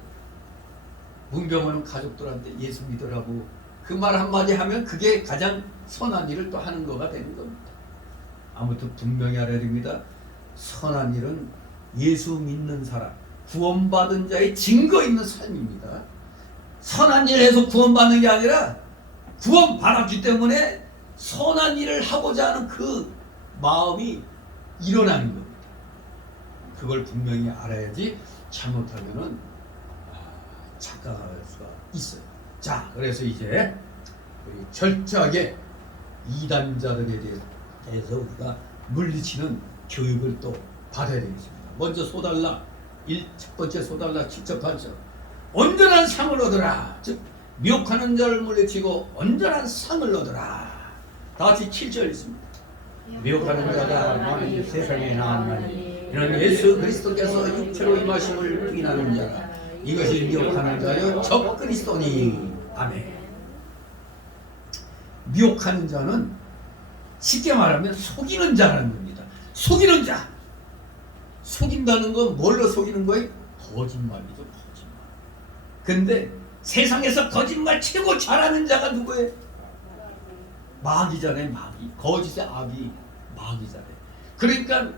문병하는 가족들한테 예수 믿으라고 그 말 한마디 하면 그게 가장 선한 일을 또 하는 거가 되는 겁니다. 아무튼 분명히 알아야 됩니다. 선한 일은 예수 믿는 사람, 구원받은 자의 증거 있는 삶입니다. 선한 일 해서 구원받는 게 아니라 구원받았기 때문에 선한 일을 하고자 하는 그 마음이 일어나는 겁니다. 그걸 분명히 알아야지 잘못하면은 착각할 수가 있어요. 자, 그래서 이제 우리 철저하게 이단자들에 대해서 우리가 물리치는 교육을 또 받아야 되겠습니다. 먼저 소달라 첫 번째 소달라 7절 8절 온전한 상을 얻으라. 즉 미혹하는 자를 물리치고 온전한 상을 얻으라. 다 같이 7절 있습니다. 미혹하는 자가 많이 세상에 나왔나니 이는 예수 그리스도께서 육체로 임하심을 부인하는 자라. 이것이 미혹하는 자여 적 그리스도니. 아멘. 미혹하는 자는 쉽게 말하면 속이는 자라는 겁니다. 속이는 자. 속인다는 건 뭘로 속이는 거예요? 거짓말이죠. 거짓말. 근데 세상에서 거짓말 최고 잘하는 자가 누구예요? 마귀잖아요. 마귀. 거짓의 아비 마귀잖아요. 그러니까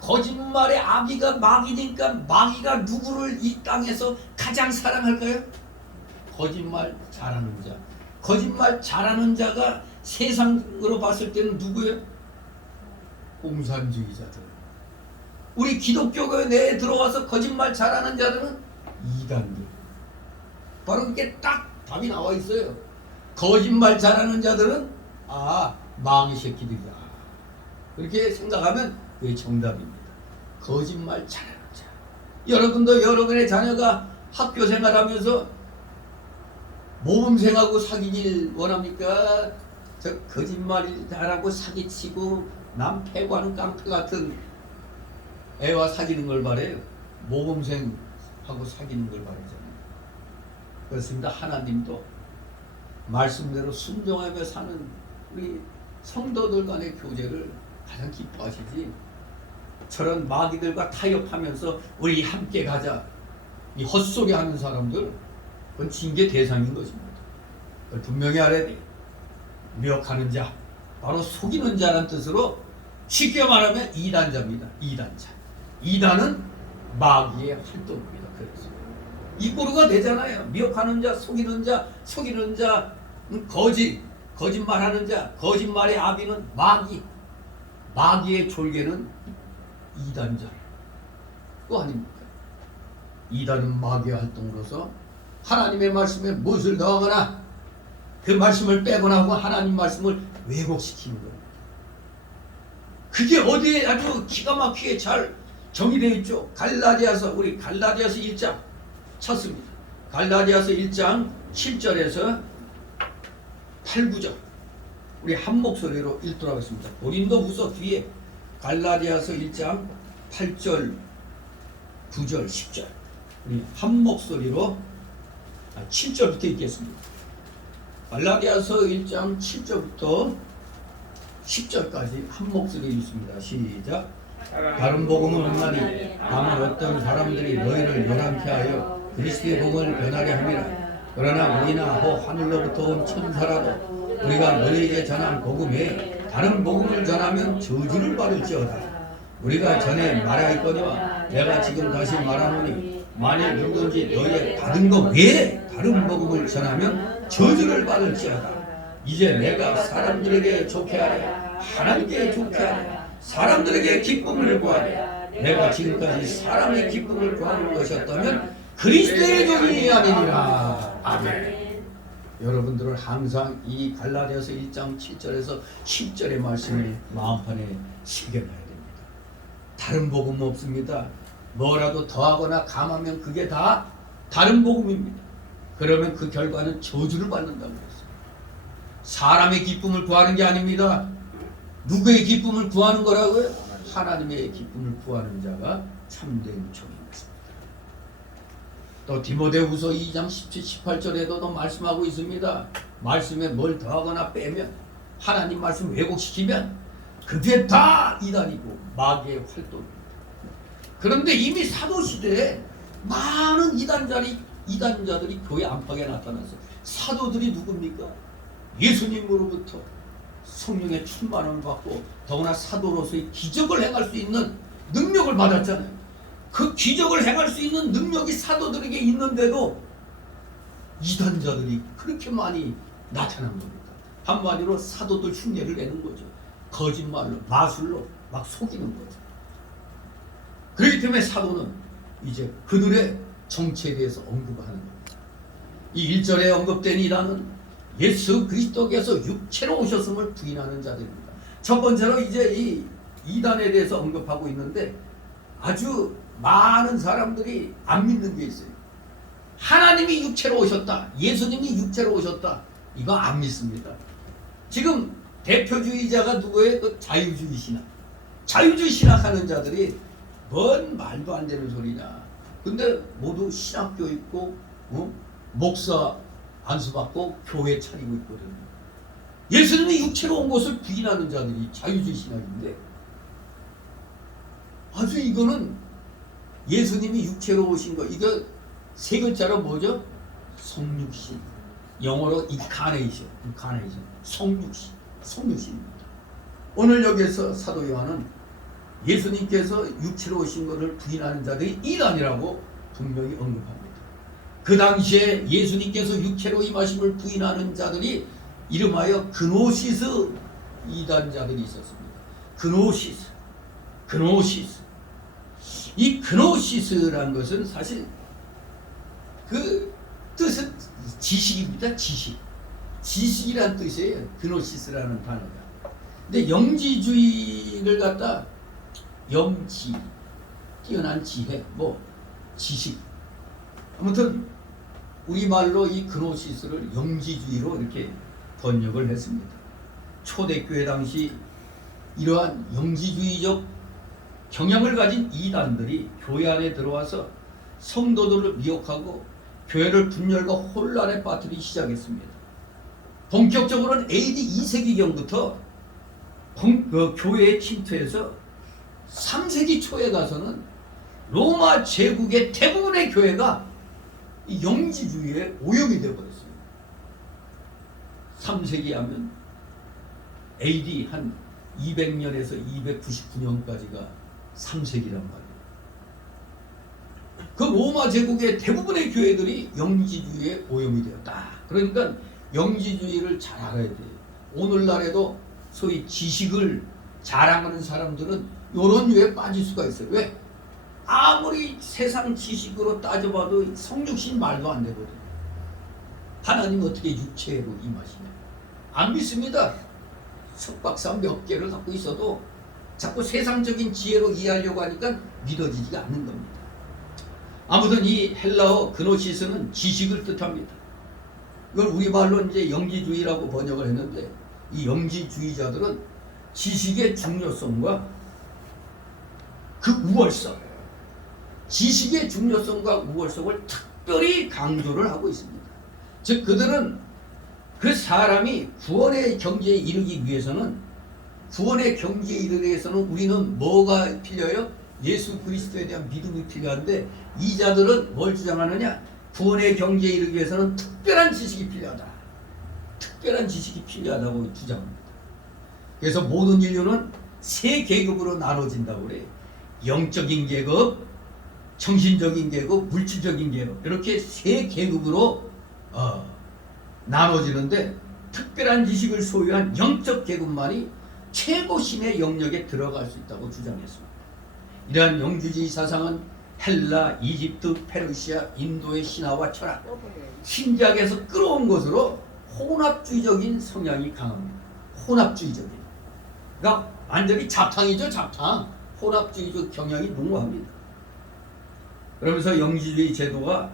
거짓말의 아비가 마귀니까 마귀가 누구를 이 땅에서 가장 사랑할까요? 거짓말 잘하는 자. 거짓말 잘하는 자가 세상으로 봤을 때는 누구예요? 공산주의자들. 우리 기독교에 내에 들어와서 거짓말 잘하는 자들은 이단들. 바로 그게 딱 답이 나와 있어요. 거짓말 잘하는 자들은 마귀 새끼들이다. 그렇게 생각하면 그게 정답입니다. 거짓말 잘하는 자. 여러분도 여러분의 자녀가 학교 생활하면서 모범생하고 사귀길 원합니까? 저 거짓말 잘하고 사기치고 남 패고하는 깡패 같은 애와 사귀는 걸 바래요. 모범생하고 사귀는 걸 바라잖아요. 그렇습니다. 하나님도 말씀대로 순종하며 사는 우리 성도들 간의 교제를 가장 기뻐하시지, 저런 마귀들과 타협하면서 우리 함께 가자 이 헛소리 하는 사람들, 그건 징계 대상인 것입니다. 그걸 분명히 알아야 돼요. 미혹하는 자, 바로 속이는 자라는 뜻으로 쉽게 말하면 이단자입니다. 이단자. 이단은 마귀의 활동입니다. 그래서 입고루가 되잖아요. 미혹하는 자, 속이는 자, 거짓말하는 자, 거짓말의 아비는 마귀. 마귀의 졸개는 이단자. 그거 아닙니까? 이단은 마귀의 활동으로서 하나님의 말씀에 무엇을 넣거나 그 말씀을 빼거나 하고 하나님 말씀을 왜곡시키는 겁니다. 그게 어디에 아주 기가 막히게 잘 정의되어 있죠. 우리 갈라디아서 1장 찾습니다. 갈라디아서 1장 7절에서 8, 9절 우리 한 목소리로 읽도록 하겠습니다. 고린도후서 뒤에 갈라디아서 1장 8절, 9절, 10절 우리 한 목소리로 7절부터 읽겠습니다. 갈라디아서 1장 7절부터 10절까지 한 목소리 읽습니다. 시작. 다른 복음은 없나니 다만 어떤 사람들이 너희를 요란케 하여 그리스도의 복음을 변하게 함이라. 그러나 우리나 호 하늘로부터 온 천사라도 우리가 너희에게 전한 복음에 다른 복음을 전하면 저주를 받을지어다. 우리가 전에 말하였거니와 내가 지금 다시 말하노니 만일 누구든지 너희의 받은 것 외에 다른 복음을 전하면 저주를 받을지어다. 이제 내가 사람들에게 좋게 하랴 하나님께 좋게 하랴 사람들에게 기쁨을 구하랴. 내가 지금까지 사람의 기쁨을 구하는 것이었다면 그리스도의 종이 아니니라. 아멘. 여러분들은 항상 이 갈라디아서 1장 7절에서 10절의 말씀을 마음판에 새겨놔야 됩니다. 다른 복음 없습니다. 뭐라도 더하거나 감하면 그게 다 다른 복음입니다. 그러면 그 결과는 저주를 받는다고 했어요. 사람의 기쁨을 구하는 게 아닙니다. 누구의 기쁨을 구하는 거라고요? 하나님의 기쁨을 구하는 자가 참된 종인 것입니다. 또 디모데후서 2장 17, 18절에도 또 말씀하고 있습니다. 말씀에 뭘 더하거나 빼면 하나님 말씀 왜곡시키면 그게 다 이단이고 마귀의 활동입니다. 그런데 이미 사도시대에 많은 이단자들이 교회 안팎에 나타났어요. 사도들이 누굽니까? 예수님으로부터 성령의 충만을 받고 더구나 사도로서의 기적을 행할 수 있는 능력을 받았잖아요. 그 기적을 행할 수 있는 능력이 사도들에게 있는데도 이단자들이 그렇게 많이 나타난 겁니다. 한마디로 사도들 흉내를 내는 거죠. 거짓말로 마술로 막 속이는 거죠. 그렇기 때문에 사도는 이제 그들의 정체에 대해서 언급하는 겁니다. 이 1절에 언급된 이단은 예수 그리스도께서 육체로 오셨음을 부인하는 자들입니다. 첫 번째로 이제 이 이단에 대해서 언급하고 있는데 아주 많은 사람들이 안 믿는 게 있어요. 하나님이 육체로 오셨다. 예수님이 육체로 오셨다. 이거 안 믿습니다. 지금 대표주의자가 누구예요? 그 자유주의 신학. 자유주의 신학하는 자들이 뭔 말도 안 되는 소리냐. 근데 모두 신학교 있고 목사 안수받고 교회 차리고 있거든요. 예수님이 육체로 온 것을 부인하는 자들이 자유주의 신학인데 아주 이거는 예수님이 육체로 오신 거 이거 세 글자로 뭐죠? 성육신. 영어로 incarnation. 성육신입니다. 오늘 여기에서 사도 요한은 예수님께서 육체로 오신 것을 부인하는 자들이 이단이라고 분명히 언급합니다. 그 당시에 예수님께서 육체로 임하심을 부인하는 자들이 이름하여 그노시스 이단자들이 있었습니다. 그노시스. 이 그노시스라는 것은 사실 그 뜻은 지식입니다. 지식이란 뜻이에요. 그노시스라는 단어가. 근데 영지주의를 갖다 영지, 뛰어난 지혜, 지식. 아무튼 우리말로 이 그노시스를 영지주의로 이렇게 번역을 했습니다. 초대교회 당시 이러한 영지주의적 경향을 가진 이단들이 교회 안에 들어와서 성도들을 미혹하고 교회를 분열과 혼란에 빠뜨리기 시작했습니다. 본격적으로는 AD 2세기경부터 교회에 침투해서 3세기 초에 가서는 로마 제국의 대부분의 교회가 이 영지주의에 오염이 되어버렸어요. 3세기 하면 AD 한 200년에서 299년까지가 3세기란 말이에요. 그 로마 제국의 대부분의 교회들이 영지주의에 오염이 되었다. 그러니까 영지주의를 잘 알아야 돼요. 오늘날에도 소위 지식을 자랑하는 사람들은 이런 유에 빠질 수가 있어요. 왜? 아무리 세상 지식으로 따져봐도 성육신 말도 안 되거든요. 하나님 어떻게 육체로 임하시냐? 안 믿습니다. 석박사 몇 개를 갖고 있어도 자꾸 세상적인 지혜로 이해하려고 하니까 믿어지지가 않는 겁니다. 아무튼 이 헬라어 그노시스는 지식을 뜻합니다. 이걸 우리말로 이제 영지주의라고 번역을 했는데, 이 영지주의자들은 지식의 중요성과 그 우월성, 지식의 중요성과 우월성을 특별히 강조를 하고 있습니다. 즉 그들은 그 사람이 구원의 경지에 이르기 위해서는, 구원의 경지에 이르기 위해서는 우리는 뭐가 필요해요? 예수 그리스도에 대한 믿음이 필요한데, 이 자들은 뭘 주장하느냐? 구원의 경지에 이르기 위해서는 특별한 지식이 필요하다. 특별한 지식이 필요하다고 주장합니다. 그래서 모든 인류는 세 계급으로 나눠진다고 그래요. 영적인 계급, 정신적인 계급, 물질적인 계급, 이렇게 세 계급으로 나눠지는데, 특별한 지식을 소유한 영적 계급만이 최고신의 영역에 들어갈 수 있다고 주장했습니다. 이러한 영주주의 사상은 헬라, 이집트, 페르시아, 인도의 신화와 철학, 신작에서 끌어온 것으로 혼합주의적인 성향이 강합니다. 혼합주의적인. 그러니까 완전히 잡탕이죠, 잡탕. 혼합주의적 경향이 농후합니다. 그러면서 영지주의 제도가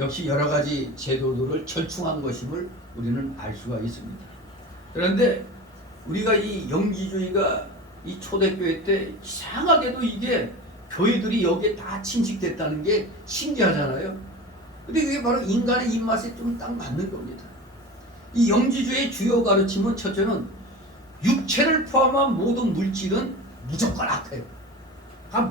역시 여러 가지 제도들을 절충한 것임을 우리는 알 수가 있습니다. 그런데 우리가 이 영지주의가 이 초대교회 때 이상하게도 이게 교회들이 여기에 다 침식됐다는 게 신기하잖아요. 근데 이게 바로 인간의 입맛에 좀 딱 맞는 겁니다. 이 영지주의의 주요 가르침은 첫째는 육체를 포함한 모든 물질은 무조건 악해요.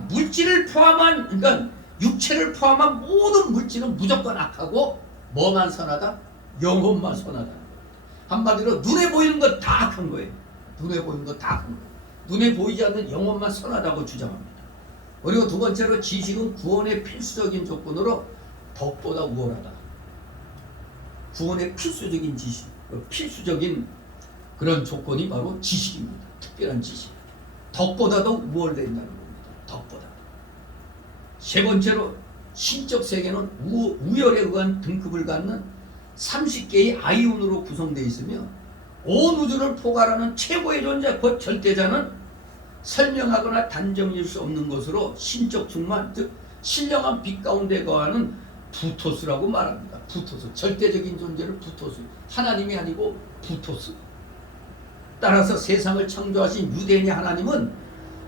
물질을 포함한, 그러니까 육체를 포함한 모든 물질은 무조건 악하고, 뭐만 선하다? 영혼만 선하다. 한마디로 눈에 보이는 것 다 악한 거예요. 눈에 보이는 것 다 악한 거예요. 눈에 보이지 않는 영혼만 선하다고 주장합니다. 그리고 두 번째로 지식은 구원의 필수적인 조건으로 덕보다 우월하다. 구원의 필수적인 지식, 필수적인 그런 조건이 바로 지식입니다. 특별한 지식. 덕보다도 우월된다는 겁니다. 덕보다. 세 번째로 신적 세계는 우열에 의한 등급을 갖는 30개의 아이온으로 구성되어 있으며, 온 우주를 포괄하는 최고의 존재, 곧 절대자는 설명하거나 단정질 수 없는 것으로 신적 충만, 즉 신령한 빛 가운데 거하는 부토스라고 말합니다. 부토스, 절대적인 존재를 부토스, 하나님이 아니고 부토스. 따라서 세상을 창조하신 유대인의 하나님은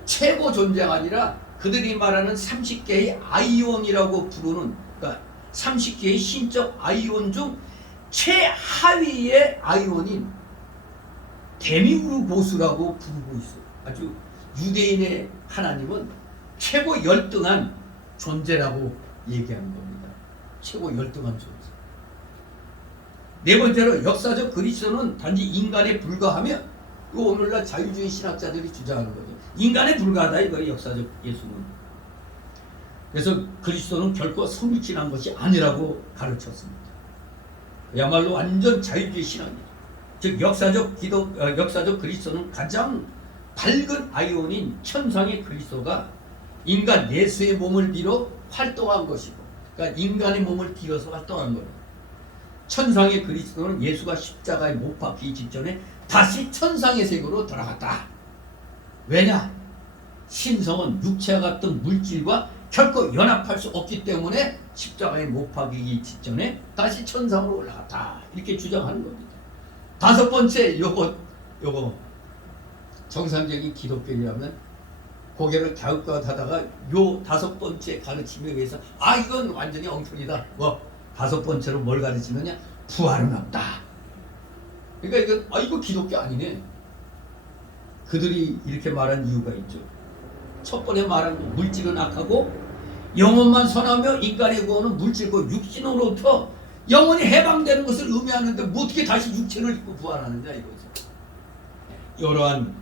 최고 존재가 아니라 그들이 말하는 30개의 아이온이라고 부르는, 그러니까 30개의 신적 아이온 중 최하위의 아이온인 데미우르고스라고 부르고 있어요. 아주 유대인의 하나님은 최고 열등한 존재라고 얘기하는 겁니다. 최고 열등한 존재. 네 번째로 역사적 그리스도는 단지 인간에 불과하며, 이거 오늘날 자유주의 신학자들이 주장하는 거죠. 인간에 불과하다 이거예요, 역사적 예수는. 그래서 그리스도는 결코 성육신한 것이 아니라고 가르쳤습니다. 그야말로 완전 자유주의 신학이죠. 즉 역사적 그리스도는 가장 밝은 아이온인 천상의 그리스도가 인간 예수의 몸을 빌어 활동한 것이고, 그러니까 인간의 몸을 빌어서 활동한 거예요. 천상의 그리스도는 예수가 십자가에 못 박히기 직전에 다시 천상의 세계로 돌아갔다. 왜냐? 신성은 육체와 같은 물질과 결코 연합할 수 없기 때문에 십자가에 못 박히기 직전에 다시 천상으로 올라갔다. 이렇게 주장하는 겁니다. 다섯 번째, 요거 정상적인 기독교인이라면 고개를 갸웃갸웃하다가 요 다섯 번째 가르침에 의해서 이건 완전히 엉터리다. 다섯 번째로 뭘 가르치느냐? 부활은 없다. 그러니까 이거 기독교 아니네. 그들이 이렇게 말한 이유가 있죠. 첫 번에 말한 물질은 악하고 영혼만 선하며 인간의 구원은 물질과 육신으로부터 영혼이 해방되는 것을 의미하는데 어떻게 다시 육체를 입고 부활하느냐 이거죠. 이러한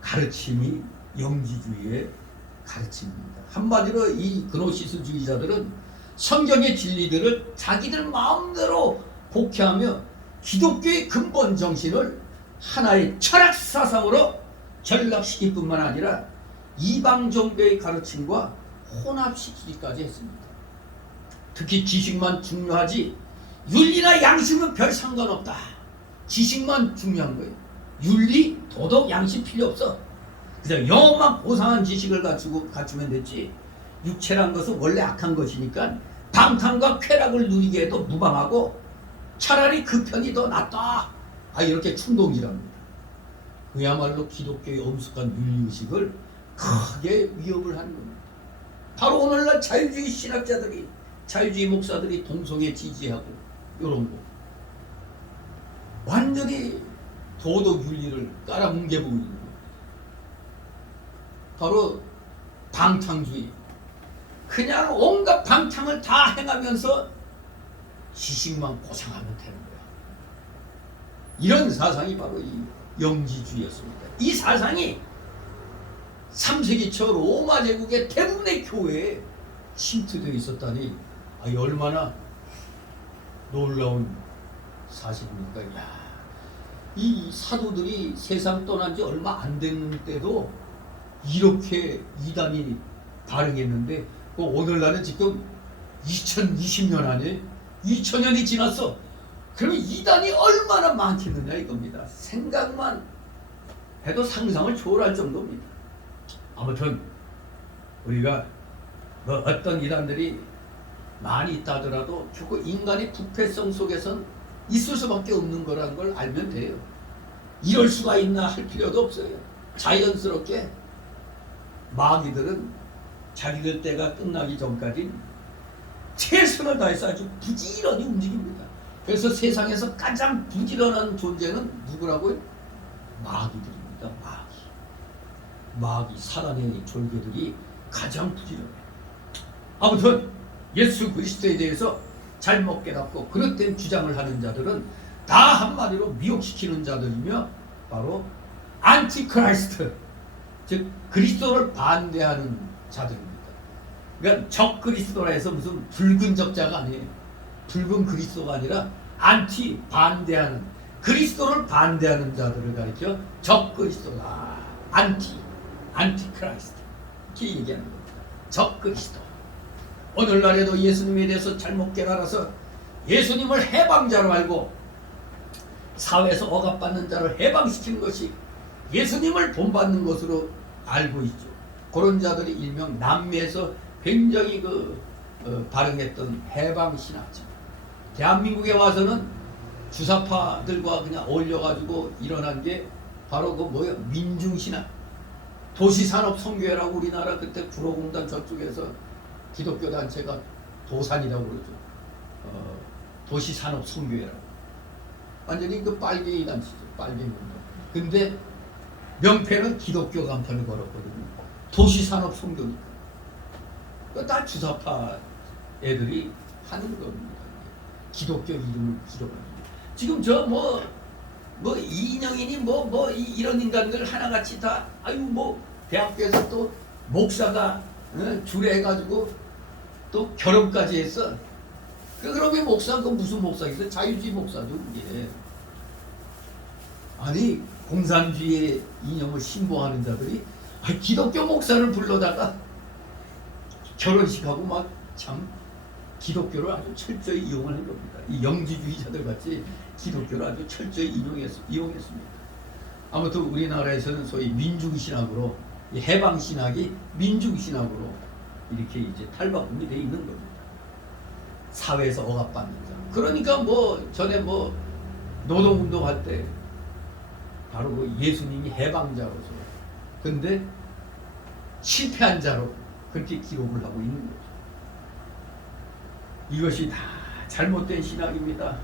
가르침이 영지주의의 가르침입니다. 한마디로 이 그노시스주의자들은 성경의 진리들을 자기들 마음대로 복해하며 기독교의 근본 정신을 하나의 철학 사상으로 전락시킬 뿐만 아니라 이방 종교의 가르침과 혼합시키기까지 했습니다. 특히 지식만 중요하지 윤리나 양심은 별 상관없다. 지식만 중요한 거예요. 윤리, 도덕, 양심 필요 없어. 그냥 영혼만 고상한 지식을 갖추면 됐지 육체란 것은 원래 악한 것이니까 방탕과 쾌락을 누리게 해도 무방하고 차라리 그 편이 더 낫다. 이렇게 충동이랍니다. 그야말로 기독교의 엄숙한 윤리의식을 크게 위협을 하는 겁니다. 바로 오늘날 자유주의 신학자들이, 자유주의 목사들이 동성애 지지하고 이런 거 완전히 도덕 윤리를 깔아뭉개보고 있는 겁니다. 바로 방탕주의. 그냥 온갖 방탕을 다 행하면서 지식만 고상하면 되는 거야. 이런 사상이 바로 이 영지주의였습니다. 이 사상이 3세기 초 로마 제국의 대부분의 교회에 침투되어 있었다니 얼마나 놀라운 사실입니까? 이 사도들이 세상 떠난 지 얼마 안 됐는데도 이렇게 이단이 발흥했는데 오늘날은 지금 2020년 안에 2000년이 지났어. 그러면 이단이 얼마나 많겠느냐 이겁니다. 생각만 해도 상상을 초월할 정도입니다. 아무튼 우리가 어떤 이단들이 많이 있다 하더라도 결국 인간의 부패성 속에선 있을 수밖에 없는 거라는 걸 알면 돼요. 이럴 수가 있나 할 필요도 없어요. 자연스럽게 마귀들은 자기들 때가 끝나기 전까지 최선을 다해서 아주 부지런히 움직입니다. 그래서 세상에서 가장 부지런한 존재는 누구라고요? 마귀들입니다. 마귀 사단의 졸개들이 가장 부지런해요. 아무튼 예수 그리스도에 대해서 잘못 깨닫고 그릇된 주장을 하는 자들은 다 한마디로 미혹시키는 자들이며 바로 안티크라이스트, 즉 그리스도를 반대하는 자들입니다. 그러니까 적 그리스도라 해서 무슨 붉은 적자가 아니에요. 붉은 그리스도가 아니라 안티, 반대하는, 그리스도를 반대하는 자들을 가리켜 적 그리스도다. 안티크라이스트 이렇게 얘기하는 겁니다. 적 그리스도. 오늘날에도 예수님에 대해서 잘못 깨달아서 예수님을 해방자로 알고 사회에서 억압받는 자를 해방시키는 것이 예수님을 본받는 것으로 알고 있죠. 그런 자들이 일명 남미에서 굉장히 발흥했던 해방신학자. 대한민국에 와서는 주사파들과 그냥 어울려가지고 일어난 게 바로 민중신학. 도시산업선교회라고 우리나라 그때 구로공단 저쪽에서 기독교 단체가 도산이라고 그러죠. 도시산업선교회라고. 완전히 빨갱이 단체죠. 빨갱이 운동. 근데 명패는 기독교 간판을 걸었거든요. 도시산업선교니까. 다 주사파 애들이 하는 겁니다. 기독교 이름을 부여가지고. 지금 이인영이니 이런 인간들 하나같이 다 대학교에서 또 목사가 주례해가지고 또 결혼까지 했어. 그러면 목사가 무슨 목사겠어? 자유주의 목사죠 그게. 아니 공산주의의 이념을 신봉하는 자들이 기독교 목사를 불러다가 결혼식하고 막 참 기독교를 아주 철저히 이용하는 겁니다. 이 영지주의자들 같이 기독교를 아주 철저히 이용했습니다. 아무튼 우리나라에서는 소위 민중신학으로 해방신학이 민중신학으로 이렇게 이제 탈바꿈이 되어 있는 겁니다. 사회에서 억압받는 자. 그러니까 전에 노동운동할 때 바로 예수님이 해방자로서 근데 실패한 자로 그렇게 기록을 하고 있는 거죠. 이것이 다 잘못된 신학입니다.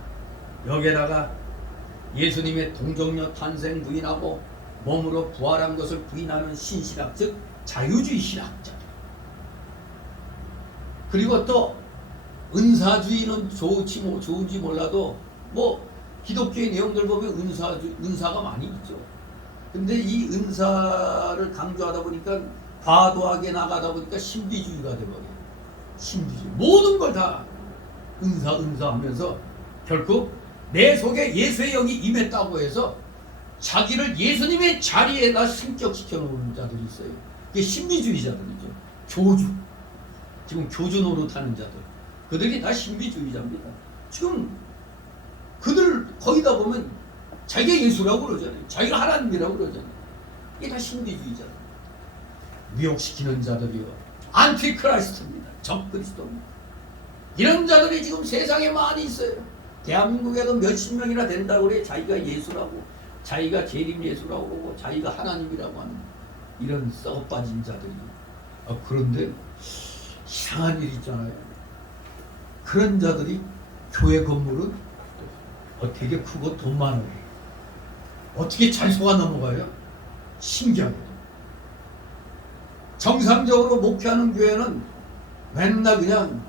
여기에다가 예수님의 동정녀 탄생 부인하고 몸으로 부활한 것을 부인하는 신신학, 즉 자유주의 신학자. 그리고 또 은사주의는 좋은지 몰라도 기독교의 내용들 보면 은사가 많이 있죠. 근데 이 은사를 강조하다 보니까 과도하게 나가다 보니까 신비주의가 돼버려요. 신비주의. 모든 걸 다 은사 하면서 결국 내 속에 예수의 영이 임했다고 해서 자기를 예수님의 자리에다 승격시켜 놓은 자들이 있어요. 그게 신비주의자들이죠. 지금 교주 노릇하는 자들. 그들이 다 신비주의자입니다. 지금 그들 거기다 보면 자기가 예수라고 그러잖아요. 자기가 하나님이라고 그러잖아요. 이게 다 신비주의자들. 미혹시키는 자들이요. 안티크라이스트입니다. 적그리스도입니다. 이런 자들이 지금 세상에 많이 있어요. 대한민국에도 몇십 명이나 된다고 그래. 자기가 예수라고, 자기가 재림 예수라고 그러고, 자기가 하나님이라고 하는 이런 썩어 빠진 자들이. 그런데 이상한 일 있잖아요. 그런 자들이 교회 건물은 되게 크고 돈 많아요. 어떻게 잘 속아 넘어가요? 신기하게도. 정상적으로 목회하는 교회는 맨날 그냥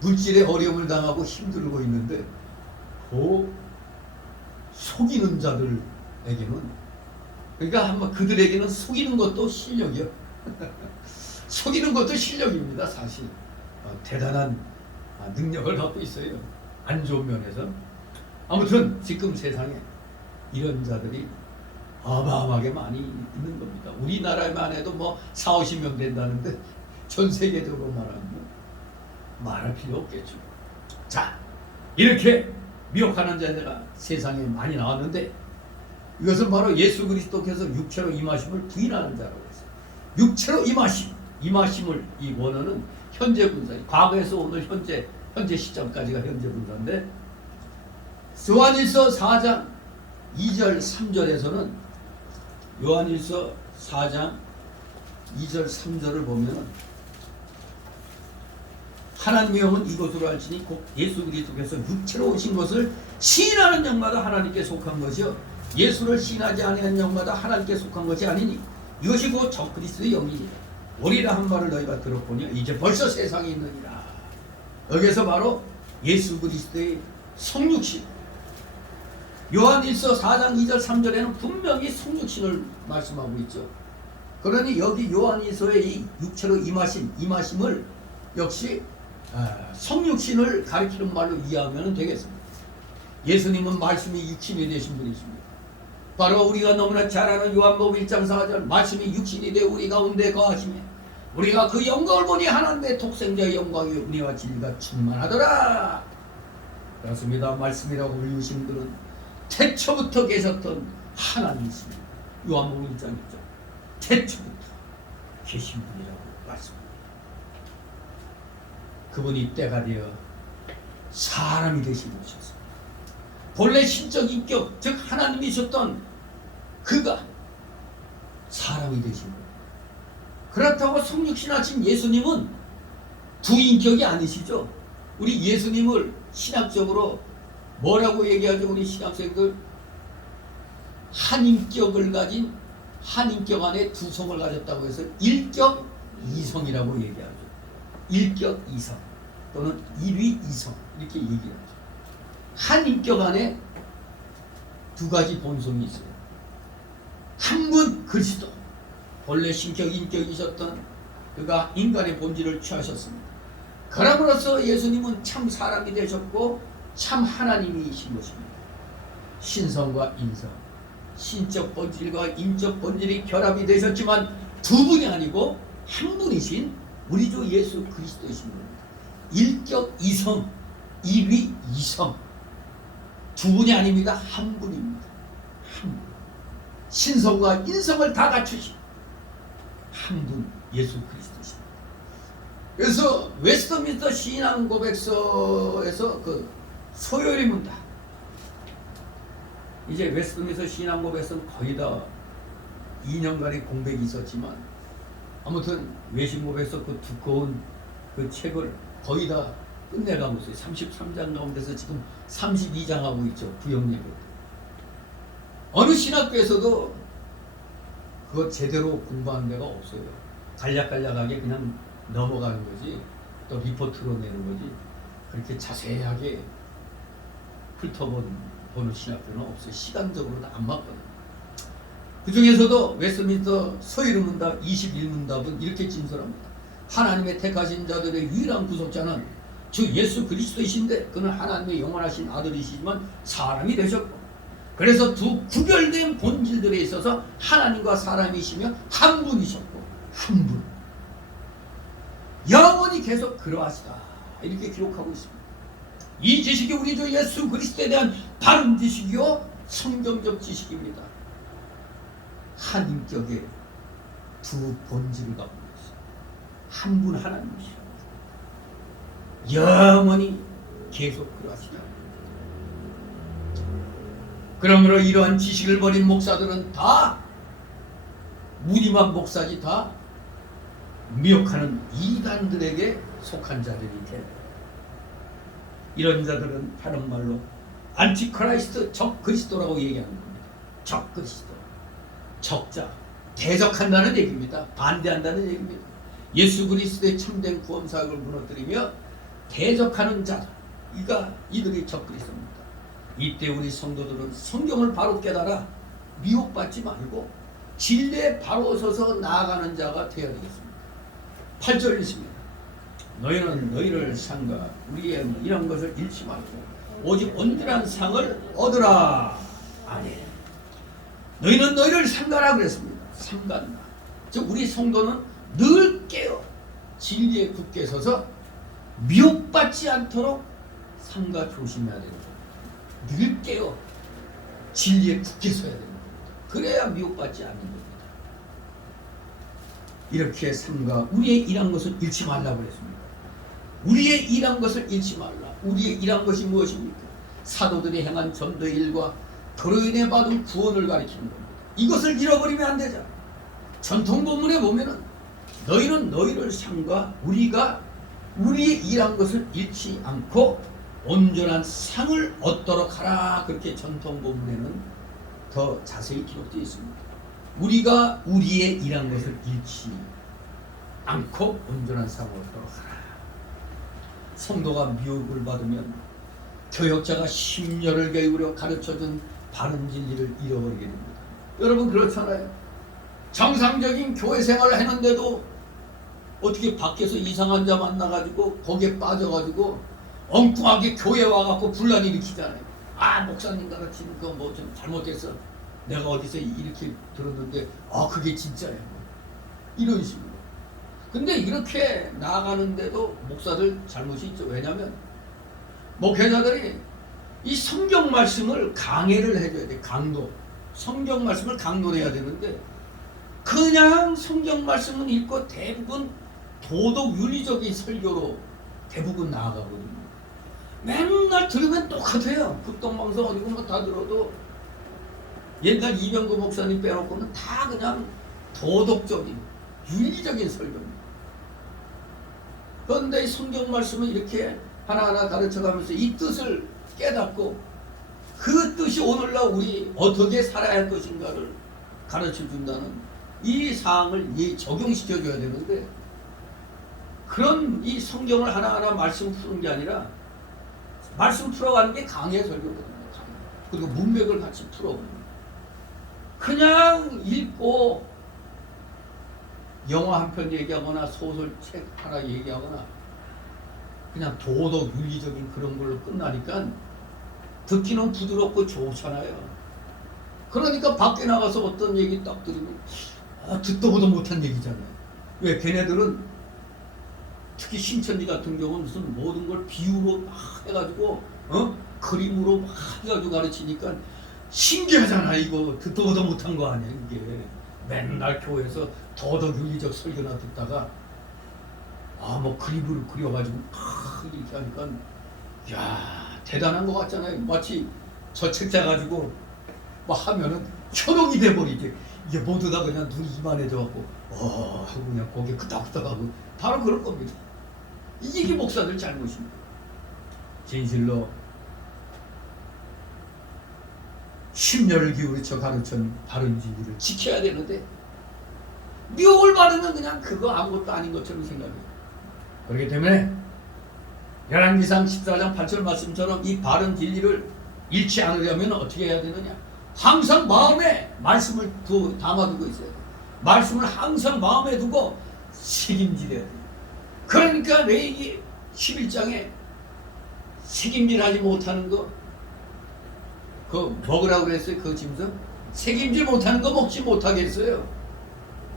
물질의 어려움을 당하고 힘들고 있는데, 그 속이는 자들에게는, 그러니까 한번 그들에게는 속이는 것도 실력이요. 속이는 것도 실력입니다. 사실 대단한 능력을 갖고 있어요. 안 좋은 면에서. 아무튼 지금 세상에 이런 자들이 어마어마하게 많이 있는 겁니다. 우리나라만 해도 뭐 4, 50명 된다는데 전 세계적으로 말하면 말할 필요 없겠죠. 자, 이렇게 미혹하는 자들가 세상에 많이 나왔는데, 이것은 바로 예수 그리스도께서 육체로 임하심을 부인하는 자라고 했어요. 육체로 임하심을 이 원어는 현재 분사예요. 과거에서 오늘 현재 시점까지가 현재 분사인데, 요한일서 4장 2절 3절에서는 요한일서 4장 2절 3절을 보면, 하나님의 영은 이것으로 알지니 곧 예수 그리스도께서 육체로 오신 것을 시인하는 영마다 하나님께 속한 것이요 예수를 시인하지 아니하는 영마다 하나님께 속한 것이 아니니 이것이 곧 적그리스도의 영이니라. 오리라 한 말을 너희가 들었거니와 이제 벌써 세상에 있느니라. 여기서 바로 예수 그리스도의 성육신, 요한일서 4장 2절 3절에는 분명히 성육신을 말씀하고 있죠. 그러니 여기 요한일서의 이 육체로 임하심을 역시 성육신을 가리키는 말로 이해하면 되겠습니다. 예수님은 말씀이 육신이 되신 분이십니다. 바로 우리가 너무나 잘 아는 요한복음 1장 4절, 말씀이 육신이 되어 우리 가운데 거하시며 우리가 그 영광을 보니 하나님의 독생자의 영광이 은혜와 진리가 충만하더라. 그렇습니다. 말씀이라고 불리우신 분은 태초부터 계셨던 하나님이십니다. 요한복음 1장 1절, 태초부터 계신 분이라고 말씀합니다. 그분이 때가 되어 사람이 되시고 오셨습니다. 본래 신적 인격, 즉 하나님이셨던 그가 사람이 되신 거예요. 그렇다고 성육신하신 예수님은 두 인격이 아니시죠. 우리 예수님을 신학적으로 뭐라고 얘기하죠? 우리 신학생들, 한 인격을 가진, 한 인격 안에 두 성을 가졌다고 해서 일격 이성이라고 얘기하죠. 일격 이성 또는 일위 이성 이렇게 얘기하죠. 한 인격 안에 두 가지 본성이 있어요. 한 분 그리스도, 본래 신격 인격이셨던 그가 인간의 본질을 취하셨습니다. 그럼으로써 예수님은 참 사람이 되셨고 참 하나님이신 것입니다. 신성과 인성, 신적 본질과 인적 본질이 결합이 되셨지만 두 분이 아니고 한 분이신 우리 주 예수 그리스도이신 겁니다. 일격 이성, 일위 이성, 두 분이 아닙니다. 한 분입니다. 한 분. 신성과 인성을 다 갖추신 한 분 예수 그리스도십니다. 그래서 웨스트민스터 신앙 고백서에서 그 소요리 문답, 이제 웨스트민스터 신앙 고백서는 거의 다 2년간의 공백이 있었지만 아무튼 외신 고백서 그 두꺼운 그 책을 거의 다 끝내가고 있어요. 33장 가운데서 지금 32장 하고 있죠. 구역예배. 어느 신학교에서도 그거 제대로 공부한 데가 없어요. 간략간략하게 그냥 넘어가는 거지, 또 리포트로 내는 거지, 그렇게 자세하게 훑어보는 신학교는 없어요. 시간적으로는 안 맞거든요. 그 중에서도 웨스트민스터 소요리 문답 21문답은 이렇게 진술합니다. 하나님의 택하신 자들의 유일한 구속자는 주 예수 그리스도이신데 그는 하나님의 영원하신 아들이시지만 사람이 되셨고, 그래서 두 구별된 본질들에 있어서 하나님과 사람이시며 한 분이셨고 한 분, 영원히 계속 그러하시다, 이렇게 기록하고 있습니다. 이 지식이 우리 주 예수 그리스도에 대한 바른 지식이요 성경적 지식입니다. 한 인격의 두 본질을 갖고 있어요. 한 분 하나님이시라. 영원히 계속 그러하시라. 그러므로 이러한 지식을 버린 목사들은 다 무림한 목사지 다 미혹하는 이단들에게 속한 자들이 돼. 이런 자들은 다른 말로 안티크라이스트 적그리스도라고 얘기하는 겁니다. 적그리스도, 적자, 대적한다는 얘기입니다. 반대한다는 얘기입니다. 예수 그리스도의 참된 구원 사역을 무너뜨리며 대적하는 자들, 이들이 적그리스도입니다. 이때 우리 성도들은 성경을 바로 깨달아 미혹받지 말고 진리에 바로 서서 나아가는 자가 되어야 되겠습니다. 8절 있습니다. 너희는 너희를 삼가 우리의 이런 것을 잃지 말고 오직 온전한 상을 얻으라. 아멘. 너희는 너희를 삼가라 그랬습니다. 삼간다. 즉 우리 성도는 늘 깨어 진리에 굳게 서서 미혹받지 않도록 삼가 조심해야 됩니다. 늘 깨어 진리에 굳게 서야 됩니다. 그래야 미혹받지 않는 겁니다. 이렇게 삼가 우리의 일한 것을 잃지 말라고 했습니다. 우리의 일한 것을 잃지 말라. 우리의 일한 것이 무엇입니까? 사도들이 행한 전도의 일과 그로 인해 받은 구원을 가리키는 겁니다. 이것을 잃어버리면 안 되잖아. 전통 본문에 보면은 너희는 너희를 삼가 우리가 우리의 일한 것을 잃지 않고 온전한 상을 얻도록 하라. 그렇게 전통 본문에는 더 자세히 기록되어 있습니다. 우리가 우리의 일한 것을 잃지 않고 온전한 상을 얻도록 하라. 성도가 미혹을 받으면 교역자가 심려를 기울여 가르쳐준 바른 진리를 잃어버리게 됩니다. 여러분 그렇잖아요. 정상적인 교회 생활을 했는데도 어떻게 밖에서 이상한 자 만나가지고 거기에 빠져가지고 엉뚱하게 교회 와갖고 분란 일으키잖아요. 아 목사님 가르치는 거 뭐 좀 잘못했어. 내가 어디서 이렇게 들었는데 그게 진짜예요. 이런 식으로. 근데 이렇게 나아가는데도 목사들 잘못이 있죠. 왜냐하면 목회자들이 이 성경 말씀을 강해를 해줘야 돼. 강도. 성경 말씀을 강론해야 되는데 그냥 성경 말씀은 읽고 대부분 도덕 윤리적인 설교로 대부분 나아가거든요. 맨날 들으면 똑같아요. 극동방송 어디고 뭐 다 들어도 옛날 이병구 목사님 빼놓고는 다 그냥 도덕적인 윤리적인 설교입니다. 그런데 이 성경 말씀을 이렇게 하나하나 가르쳐가면서 이 뜻을 깨닫고 그 뜻이 오늘날 우리 어떻게 살아야 할 것인가를 가르쳐준다는 이 사항을 적용시켜 줘야 되는데 그런 이 성경을 하나하나 말씀 푸는 게 아니라 말씀 풀어가는 게 강의 설교거든요. 그리고 문맥을 같이 풀어보는 그냥 읽고 영화 한 편 얘기하거나 소설책 하나 얘기하거나 그냥 도덕 윤리적인 그런 걸로 끝나니까 듣기는 부드럽고 좋잖아요. 그러니까 밖에 나가서 어떤 얘기 딱 들으면 듣도 보도 못한 얘기잖아요. 왜? 걔네들은 특히 신천지 같은 경우는 무슨 모든 걸 비유로 막 해가지고 그림으로 막 해가지고 가르치니까 신기하잖아. 이거 듣도 보도 못한 거 아니야. 이게 맨날 교회에서 도덕 윤리적 설교나 듣다가 뭐 그림을 그려가지고 이렇게 하니까 야 대단한 것 같잖아요. 마치 저 책 짜가지고 막 하면은 현혹이 돼버리지. 이게 모두 다 그냥 눈이 이만해져갖고 하고 그냥 고개 끄덕끄덕하고 바로 그럴 겁니다. 이게 목사들 잘못입니다. 진실로 심려를 기울여 가르친 바른 진리를 지켜야 되는데 미혹을 받으면 그냥 그거 아무것도 아닌 것처럼 생각해요. 그렇기 때문에 열왕기상 14장 8절 말씀처럼 이 바른 진리를 잃지 않으려면 어떻게 해야 되느냐? 항상 마음에 말씀을 담아두고 있어야 돼요. 말씀을 항상 마음에 두고 책임질해야 돼요. 그러니까 레위기 11장에 책임질하지 못하는 거 그거 먹으라고 그랬어요. 그 짐승 책임질 못하는 거 먹지 못하게 했어요.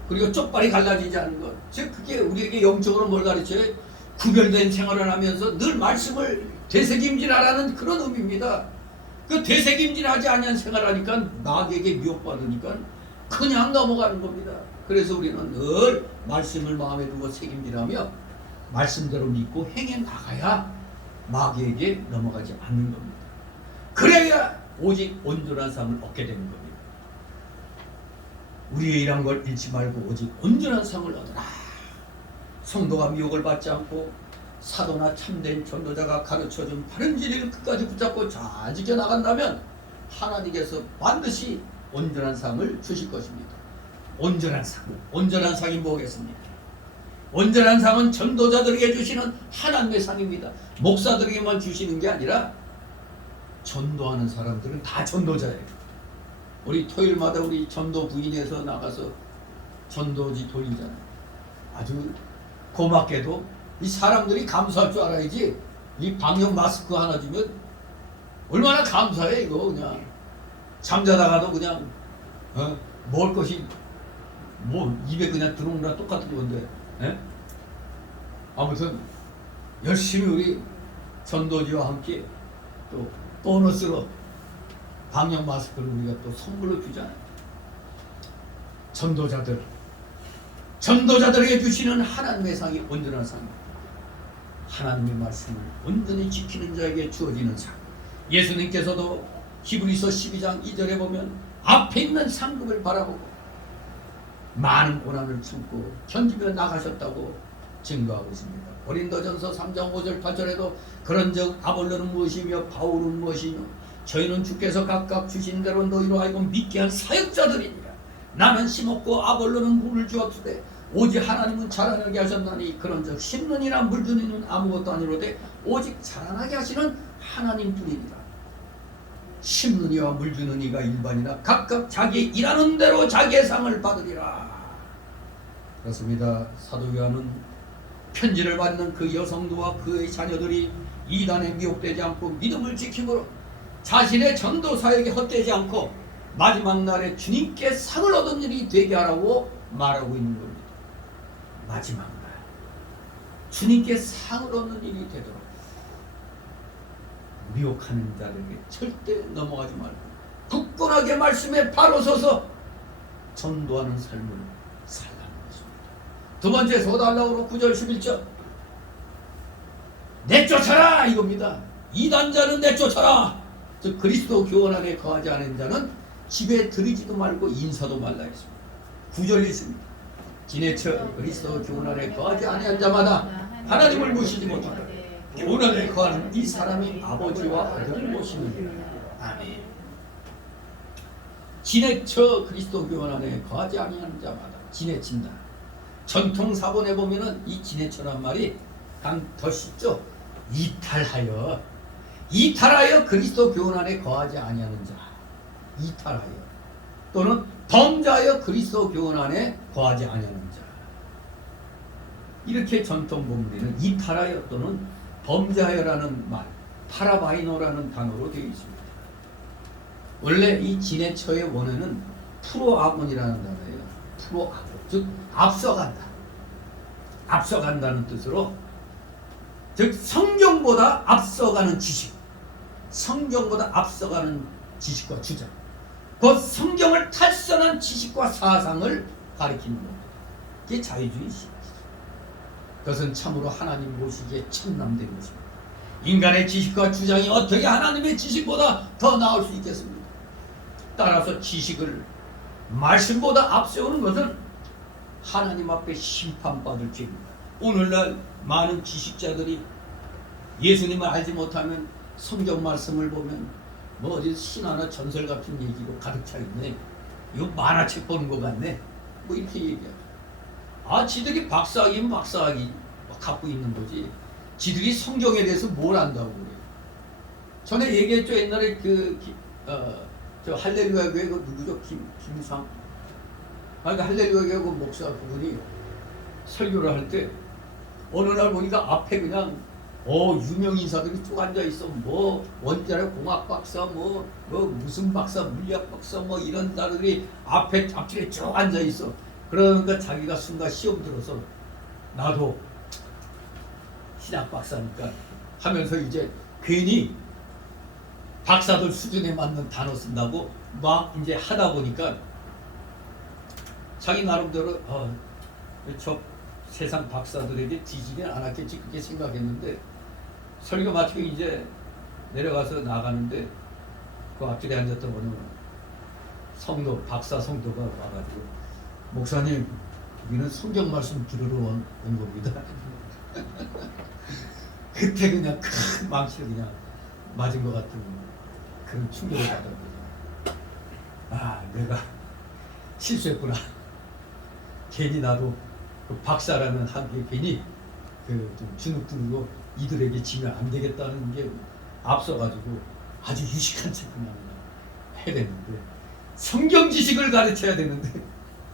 그리고 쪽발이 갈라지지 않는 것. 즉 그게 우리에게 영적으로 뭘 가르쳐요? 구별된 생활을 하면서 늘 말씀을 되새김질하라는 그런 의미입니다. 그 되새김질하지 않은 생활하니까 나에게 미혹받으니까 그냥 넘어가는 겁니다. 그래서 우리는 늘 말씀을 마음에 두고 책임지라며 말씀대로 믿고 행해 나가야 마귀에게 넘어가지 않는 겁니다. 그래야 오직 온전한 삶을 얻게 되는 겁니다. 우리의 일한 걸 잃지 말고 오직 온전한 삶을 얻으라. 성도가 미혹을 받지 않고 사도나 참된 전도자가 가르쳐준 바른 진리를 끝까지 붙잡고 잘 지켜나간다면 하나님께서 반드시 온전한 삶을 주실 것입니다. 온전한 삶. 온전한 삶이 뭐겠습니까? 온전한 삶은 전도자들에게 주시는 하나님의 상입니다. 목사들에게만 주시는 게 아니라 전도하는 사람들은 다 전도자예요. 우리 토요일마다 우리 전도 부인에서 나가서 전도지 돌리잖아요. 아주 고맙게도 이 사람들이 감사할 줄 알아야지. 이 방역 마스크 하나 주면 얼마나 감사해. 이거 그냥 잠자다가도 그냥 먹을 것이 뭐 입에 그냥 들어오는 거랑 똑같은 건데. 예? 아무튼 열심히 우리 전도지와 함께 또 보너스로 방역 마스크를 우리가 또 선물로 주잖아요. 전도자들에게 주시는 하나님의 상이 온전한 상입니다. 하나님의 말씀을 온전히 지키는 자에게 주어지는 상. 예수님께서도 히브리서 12장 2절에 보면 앞에 있는 상급을 바라보고 많은 고난을 참고 견디며 나가셨다고 증거하고 있습니다. 고린도전서 3장 5절 8절에도 그런즉 아볼로는 무엇이며 바울은 무엇이며 저희는 주께서 각각 주신 대로 너희로 하여금 믿게 한 사역자들이니라. 나는 심었고 아볼로는 물을 주었으되 오직 하나님은 자라나게 하셨나니 그런즉 심는 이나 물 주는 이는 아무것도 아니로되 오직 자라나게 하시는 하나님뿐이니라. 심는 이와 물 주는 이가 일반이나 각각 자기 일하는 대로 자기의 상을 받으리라. 그렇습니다. 사도 요한은 편지를 받는 그 여성도와 그의 자녀들이 이단에 미혹되지 않고 믿음을 지키므로 자신의 전도 사역에 헛되지 않고 마지막 날에 주님께 상을 얻은 일이 되게 하라고 말하고 있는 겁니다. 마지막 날 주님께 상을 얻는 일이 되도록 미혹하는 자들에게 절대 넘어가지 말고 굳건하게 말씀에 바로 서서 전도하는 삶을 살라는 것입니다. 두 번째 서달라우로 9절 11절 내쫓아라 이겁니다. 이단자는 내쫓아라. 즉 그리스도 교원 안에 거하지 않은 자는 집에 들이지도 말고 인사도 말라 했습니다. 9절이 있습니다. 지내쳐 그리스도 교원 안에 거하지 아니한 자마다 하나님을 모시지 못하라. 교원 안에 거하는 이 사람이 아버지와 아들을 모시느니라. 아멘. 지내쳐 그리스도 교원 안에 거하지 아니한 자마다 지내친다. 전통 사본에 보면은 이 지내쳐란 말이 더 쉽죠. 이탈하여 그리스도 교원 안에 거하지 아니하는 자. 이탈하여 또는 범죄하여 그리스도 교원 안에 거하지 아니하는 자. 이렇게 전통 본문에는 이탈하여 또는 범죄하여라는 말, 파라바이노라는 단어로 되어 있습니다. 원래 이 지내처의 원어는 프로아곤이라는 단어예요. 프로아곤, 즉 앞서간다. 앞서간다는 뜻으로 즉 성경보다 앞서가는 지식, 성경보다 앞서가는 지식과 주장, 곧 성경을 탈선한 지식과 사상을 가리키는 겁니다. 이게 자유주의입니다. 그것은 참으로 하나님 모시기에 천남된 것입니다. 인간의 지식과 주장이 어떻게 하나님의 지식보다 더 나을 수 있겠습니까? 따라서 지식을 말씀보다 앞세우는 것은 하나님 앞에 심판받을 죄입니다. 오늘날 많은 지식자들이 예수님을 알지 못하면 성경 말씀을 보면 뭐 어디 신화나 전설 같은 얘기로 가득 차 있네. 이거 만화책 보는 것 같네. 뭐 이렇게 얘기하죠. 지들이 박사학이면 박사학이 갖고 있는 거지. 지들이 성경에 대해서 뭘 안다고 그래요. 전에 얘기했죠. 옛날에 저 할렐루야 교회 그 누구죠? 김상. 할렐루야 교회 그 목사 그분이 설교를 할 때 어느 날 보니까 앞에 그냥 유명 인사들이 쭉 앉아 있어. 뭐 원자력 공학 박사, 뭐 무슨 박사, 물리학 박사, 뭐 이런 사람들이 앞에 앞길에 쭉 앉아 있어. 그러니까 자기가 순간 시험 들어서 나도 신학 박사니까 하면서 이제 괜히 박사들 수준에 맞는 단어 쓴다고 막 이제 하다 보니까 자기 나름대로 저 세상 박사들에게 뒤지진 않았겠지 그렇게 생각했는데 설교 마치고 이제 내려가서 나가는데 그 앞줄에 앉았던 어느 성도 박사 성도가 와가지고 목사님 우리는 성경 말씀 들으러 온 겁니다. 그때 그냥 큰 망치를 그냥 맞은 것 같은 그런 충격을 받은 거죠. 아 내가 실수했구나. 괜히 나도 그 박사라는 한게 괜히 그좀 주눅들고 이들에게 지면 안 되겠다는 게 앞서가지고 아주 유식한 책을 해야 되는데 성경 지식을 가르쳐야 되는데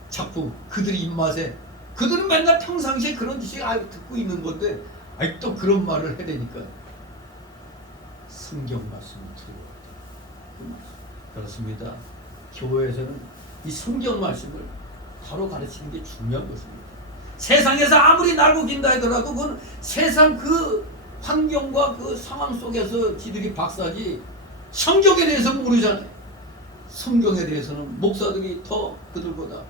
자꾸 그들이 입맛에 그들은 맨날 평상시에 그런 지식 듣고 있는 건데 또 그런 말을 해야 되니까 성경 말씀을 들어요. 그렇습니다. 교회에서는 이 성경 말씀을 바로 가르치는 게 중요한 것입니다. 세상에서 아무리 날고 긴다 하더라도 그건 세상 그 환경과 그 상황 속에서 지들이 박사지 성경에 대해서 모르잖아요. 성경에 대해서는 목사들이 더 그들보다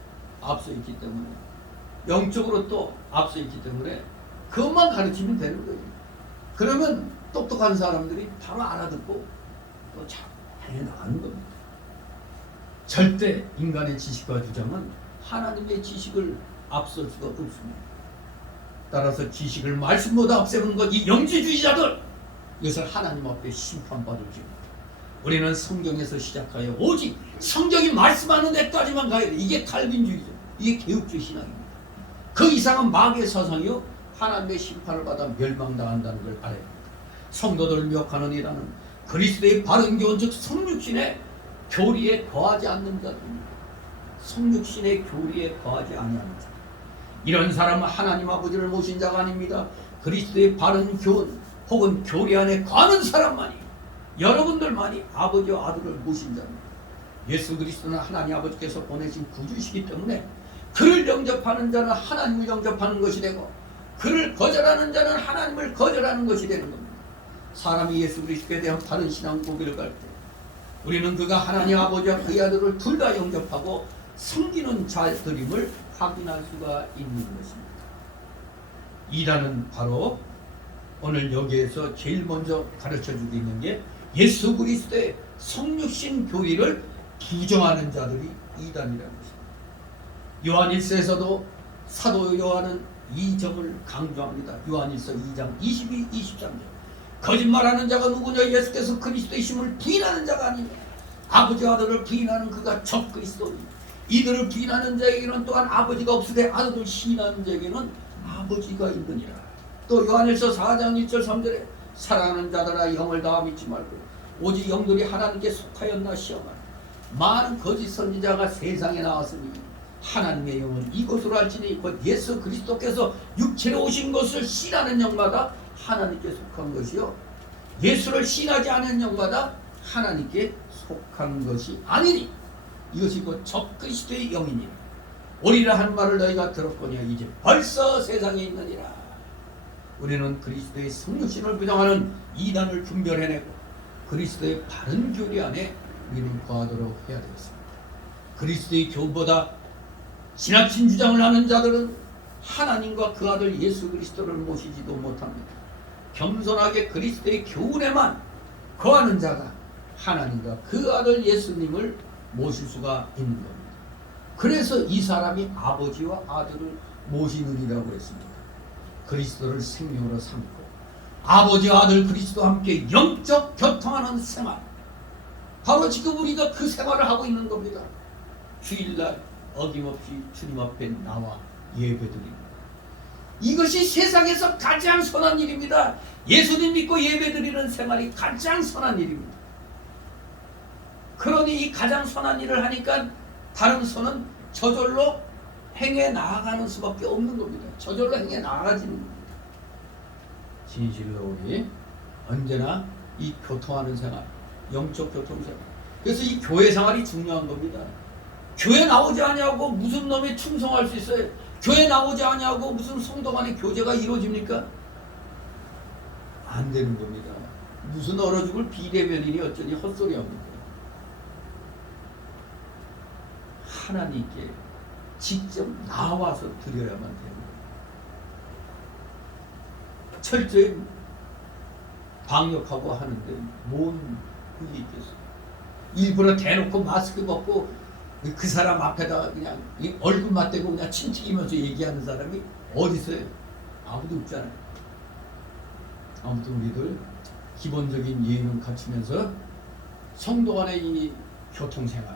앞서 있기 때문에 영적으로 또 앞서 있기 때문에 그것만 가르치면 되는 거예요. 그러면 똑똑한 사람들이 바로 알아듣고 또 잘 해나가는 겁니다. 절대 인간의 지식과 주장은 하나님의 지식을 앞설 수가 없습니다. 따라서 지식을 말씀보다 앞세우는 것, 이 영지주의자들 이것을 하나님 앞에 심판받을 지입니다. 우리는 성경에서 시작하여 오직 성경이 말씀하는 데까지만 가야 돼. 이게 칼빈주의죠. 이게 개혁주의 신앙입니다. 그 이상은 마귀의 사상이요 하나님의 심판을 받아 멸망당한다는 걸 알아야 합니다. 성도들을 미혹하는 이라는 그리스도의 바른 교훈 즉 성육신의 교리에 거하지 않는 자들입니다. 성육신의 교리에 거하지 아니하는 자. 이런 사람은 하나님 아버지를 모신 자가 아닙니다. 그리스도의 바른 교훈 혹은 교리 안에 거하는 사람만이 여러분들만이 아버지와 아들을 모신 자입니다. 예수 그리스도는 하나님 아버지께서 보내신 구주시기 때문에 그를 영접하는 자는 하나님을 영접하는 것이 되고 그를 거절하는 자는 하나님을 거절하는 것이 되는 겁니다. 사람이 예수 그리스도에 대한 바른 신앙 고백을 갈 때 우리는 그가 하나님 아버지와 그의 아들을 둘 다 영접하고 섬기는 자들임을 확인할 수가 있는 것입니다. 이단은 바로 오늘 여기에서 제일 먼저 가르쳐주고 있는 게 예수 그리스도의 성육신 교리를 부정하는 자들이 이단이라는 것입니다. 요한 1서에서도 사도 요한은 이 점을 강조합니다. 요한 1서 2장 22, 23절 거짓말하는 자가 누구냐 예수께서 그리스도이심을 부인하는 자가 아니냐 아버지와 아들을 부인하는 그가 적 그리스도니 이들을 부인하는 자에게는 또한 아버지가 없으되 아들을 시인하는 자에게는 아버지가 있느니라. 또 요한일서 4장 1절 3절에 사랑하는 자들아 영을 다 믿지 말고 오직 영들이 하나님께 속하였나 시험하라. 많은 거짓 선지자가 세상에 나왔으니 하나님의 영은 이것으로 알지니 곧 예수 그리스도께서 육체로 오신 것을 신하는 영마다 하나님께 속한 것이요 예수를 신하지 않은 영마다 하나님께 속한 것이 아니니 이것이 곧 적그리스도의 영이니라. 오리라 한 말을 너희가 들었거니와 이제 벌써 세상에 있느니라. 우리는 그리스도의 성육신을 부정하는 이단을 분별해내고 그리스도의 바른 교리 안에 우리는 거하도록 해야 되겠습니다. 그리스도의 교훈보다 지나친 주장을 하는 자들은 하나님과 그 아들 예수 그리스도를 모시지도 못합니다. 겸손하게 그리스도의 교훈에만 거하는 자가 하나님과 그 아들 예수님을 모실 수가 있는 겁니다. 그래서 이 사람이 아버지와 아들을 모시느니라고 했습니다. 그리스도를 생명으로 삼고 아버지와 아들 그리스도와 함께 영적 교통하는 생활, 바로 지금 우리가 그 생활을 하고 있는 겁니다. 주일날 어김없이 주님 앞에 나와 예배드립니다. 이것이 세상에서 가장 선한 일입니다. 예수님 믿고 예배드리는 생활이 가장 선한 일입니다. 그러니 이 가장 선한 일을 하니까 다른 선은 저절로 행해 나아가는 수밖에 없는 겁니다. 저절로 행해 나아가지는 겁니다. 진실로 우리 언제나 이 교통하는 생활, 영적 교통생활, 그래서 이 교회 생활이 중요한 겁니다. 교회 나오지 않냐고 무슨 놈이 충성할 수 있어요? 교회 나오지 않냐고 무슨 성도 간의 교제가 이루어집니까? 안 되는 겁니다. 무슨 얼어 죽을 비대면이니 어쩌니 헛소리합니다. 하나님께 직접 나와서 드려야만 돼요. 철저히 방역하고 하는데 뭔 그게 있겠어요. 일부러 대놓고 마스크 벗고 그 사람 앞에다가 그냥 얼굴 맞대고 그냥 침튀기면서 얘기하는 사람이 어디 있어요? 아무도 없잖아요. 아무튼 우리들 기본적인 예의는 갖추면서 성도 간의 이 교통생활,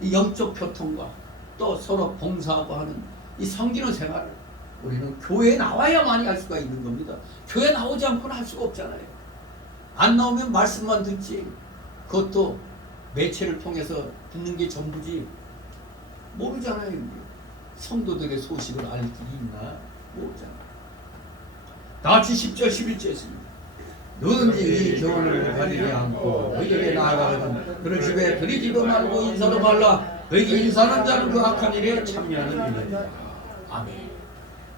이 영적 교통과 또 서로 봉사하고 하는 이 섬기는 생활을 우리는 교회에 나와야만이 할 수가 있는 겁니다. 교회 나오지 않고는 할 수가 없잖아요. 안 나오면 말씀만 듣지, 그것도 매체를 통해서 듣는 게 전부지 모르잖아요. 성도들의 소식을 알 길이 있나? 모르잖아요. 다 같이 10절 11절 했습니다. 누군지 이 교훈을 가리지 않고 너희에게 나아가거든 그런 집에 들이지도 말고 인사도 말라. 너희에게 인사하는 자는 그 악한 일에 참여하는 일이다. 아멘.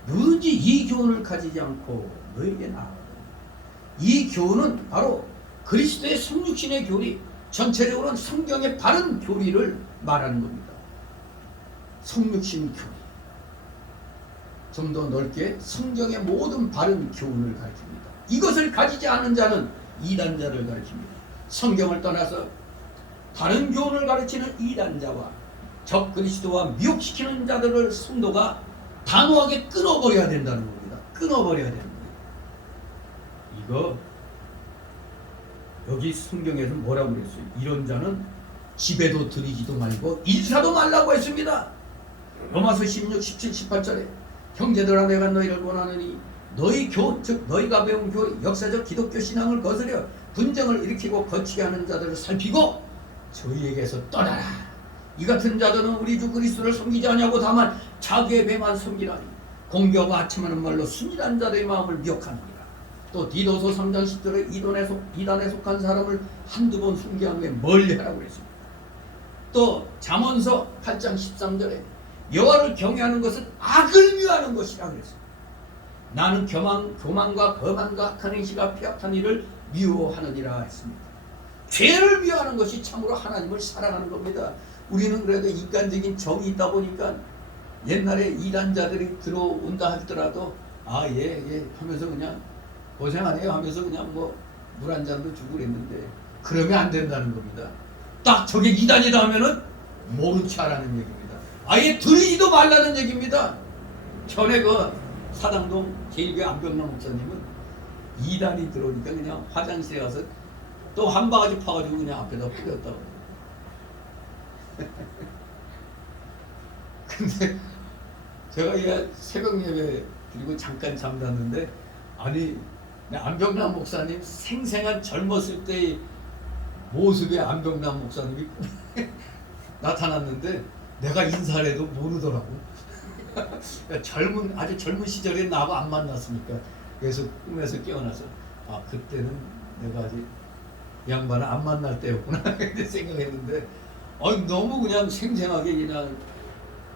누군지 이 교훈을 가지지 않고 너희에게 나아가거든. 이 교훈은 바로 그리스도의 성육신의 교리, 전체적으로는 성경의 바른 교리를 말하는 겁니다. 성육신 교리. 좀 더 넓게 성경의 모든 바른 교훈을 가르칩니다. 이것을 가지지 않은 자는 이단자를 가르칩니다. 성경을 떠나서 다른 교훈을 가르치는 이단자와 적 그리스도와 미혹시키는 자들을 성도가 단호하게 끊어버려야 된다는 겁니다. 끊어버려야 되는 거예요. 이거 여기 성경에서 뭐라고 그랬어요? 이런 자는 집에도 들이지도 말고 인사도 말라고 했습니다. 로마서 16, 17, 18절에 형제들아 내가 너희를 원하느니 너희 교훈 즉 너희가 배운 교리 역사적 기독교 신앙을 거스려 분쟁을 일으키고 거치게 하는 자들을 살피고 저희에게서 떠나라. 이 같은 자들은 우리 주 그리스도를 섬기지 아니하고 다만 자기의 배만 섬기라니 공교하고 아첨하는 말로 순진한 자들의 마음을 미혹하느니라. 또 디도서 3장 10절에 이단에 속한 사람을 한두 번 훈계한 후에 멀리하라고 그랬습니다. 또 잠언서 8장 13절에 여호와를 경외하는 것은 악을 미워하는 것이라 그랬습니다. 나는 교만과 거만과 악한 행실과 폐악한 일을 미워하느니라 했습니다. 죄를 미워하는 것이 참으로 하나님을 사랑하는 겁니다. 우리는 그래도 인간적인 정이 있다 보니까 옛날에 이단자들이 들어온다 하더라도 예 하면서 그냥 고생하네요 하면서 그냥 뭐 물 한 잔도 주고 그랬는데 그러면 안 된다는 겁니다. 딱 저게 이단이다 하면은 모른 체 하라는 얘기입니다. 아예 들이지도 말라는 얘기입니다. 전에 그 사당동 제1교회 안병남 목사님은 이단이 들어오니까 그냥 화장실에 가서 또 한 바가지 파가지고 그냥 앞에다 뿌렸다고. 근데 제가 새벽 예배 드리고 잠깐 잠잤는데 아니 안병남 목사님 생생한 젊었을 때의 모습의 안병남 목사님이 나타났는데 내가 인사를 해도 모르더라고. 아주 젊은 시절에 나하고 안 만났으니까. 그래서 꿈에서 깨어나서 그때는 내가 아직 양반을 안 만날 때였구나 이렇게 생각했는데 너무 그냥 생생하게 그냥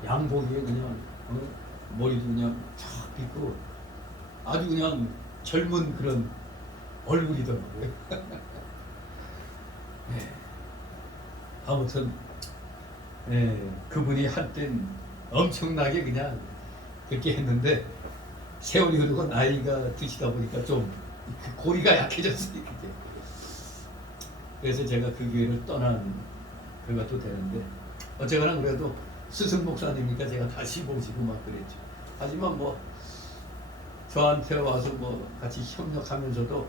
양복에 그냥 머리도 그냥 쫙 빗고 아주 그냥 젊은 그런 얼굴이더라고요. 네. 아무튼 그분이 한땐 엄청나게 그냥 그렇게 했는데 세월이 흐르고 나이가 드시다 보니까 좀 고리가 약해졌어요. 그래서 제가 그 교회를 떠난 그것도 되는데 어쨌거나 그래도 스승 목사님이니까 제가 다시 모시고 막 그랬죠. 하지만 뭐 저한테 와서 뭐 같이 협력하면서도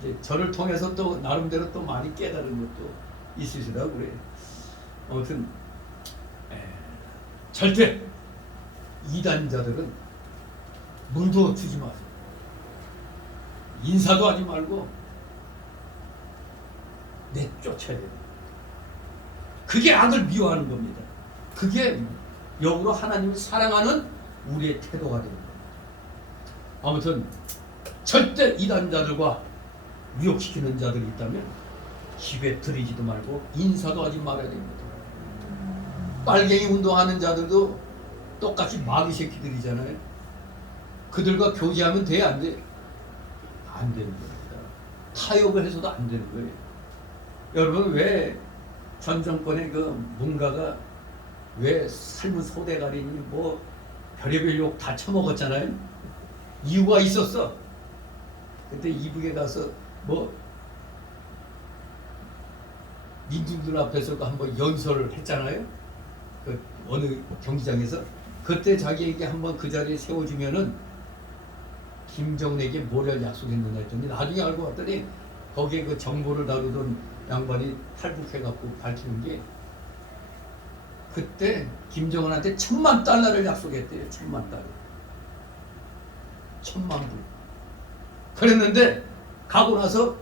이제 저를 통해서 또 나름대로 또 많이 깨달은 것도 있으시다고 그래요. 아무튼 절대 이단자들은 물도 주지 마세요. 인사도 하지 말고 내쫓아야 돼요. 그게 악을 미워하는 겁니다. 그게 역으로 하나님을 사랑하는 우리의 태도가 되는 겁니다. 아무튼 절대 이단자들과 미혹시키는 자들이 있다면 집에 들이지도 말고 인사도 하지 말아야 됩니다. 빨갱이 운동하는 자들도 똑같이 마귀 새끼들이잖아요. 그들과 교제하면 돼? 안 돼? 안 되는 겁니다. 타협을 해서도 안 되는 거예요. 여러분 왜 전 정권의 그 문가가 왜 삶은 소대가리니 뭐 별의별 욕 다 처먹었잖아요. 이유가 있었어. 그때 이북에 가서 뭐 민중들 앞에서도 한번 연설을 했잖아요. 그 어느 경기장에서. 그때 자기에게 한번 그 자리에 세워주면은 김정은에게 뭐를 약속했느냐 했더니 나중에 알고 봤더니 거기에 그 정보를 다루던 양반이 탈북해갖고 밝히는 게 그때 김정은한테 $10,000,000를 약속했대요. $10,000,000. 1,000,000불. 그랬는데 가고 나서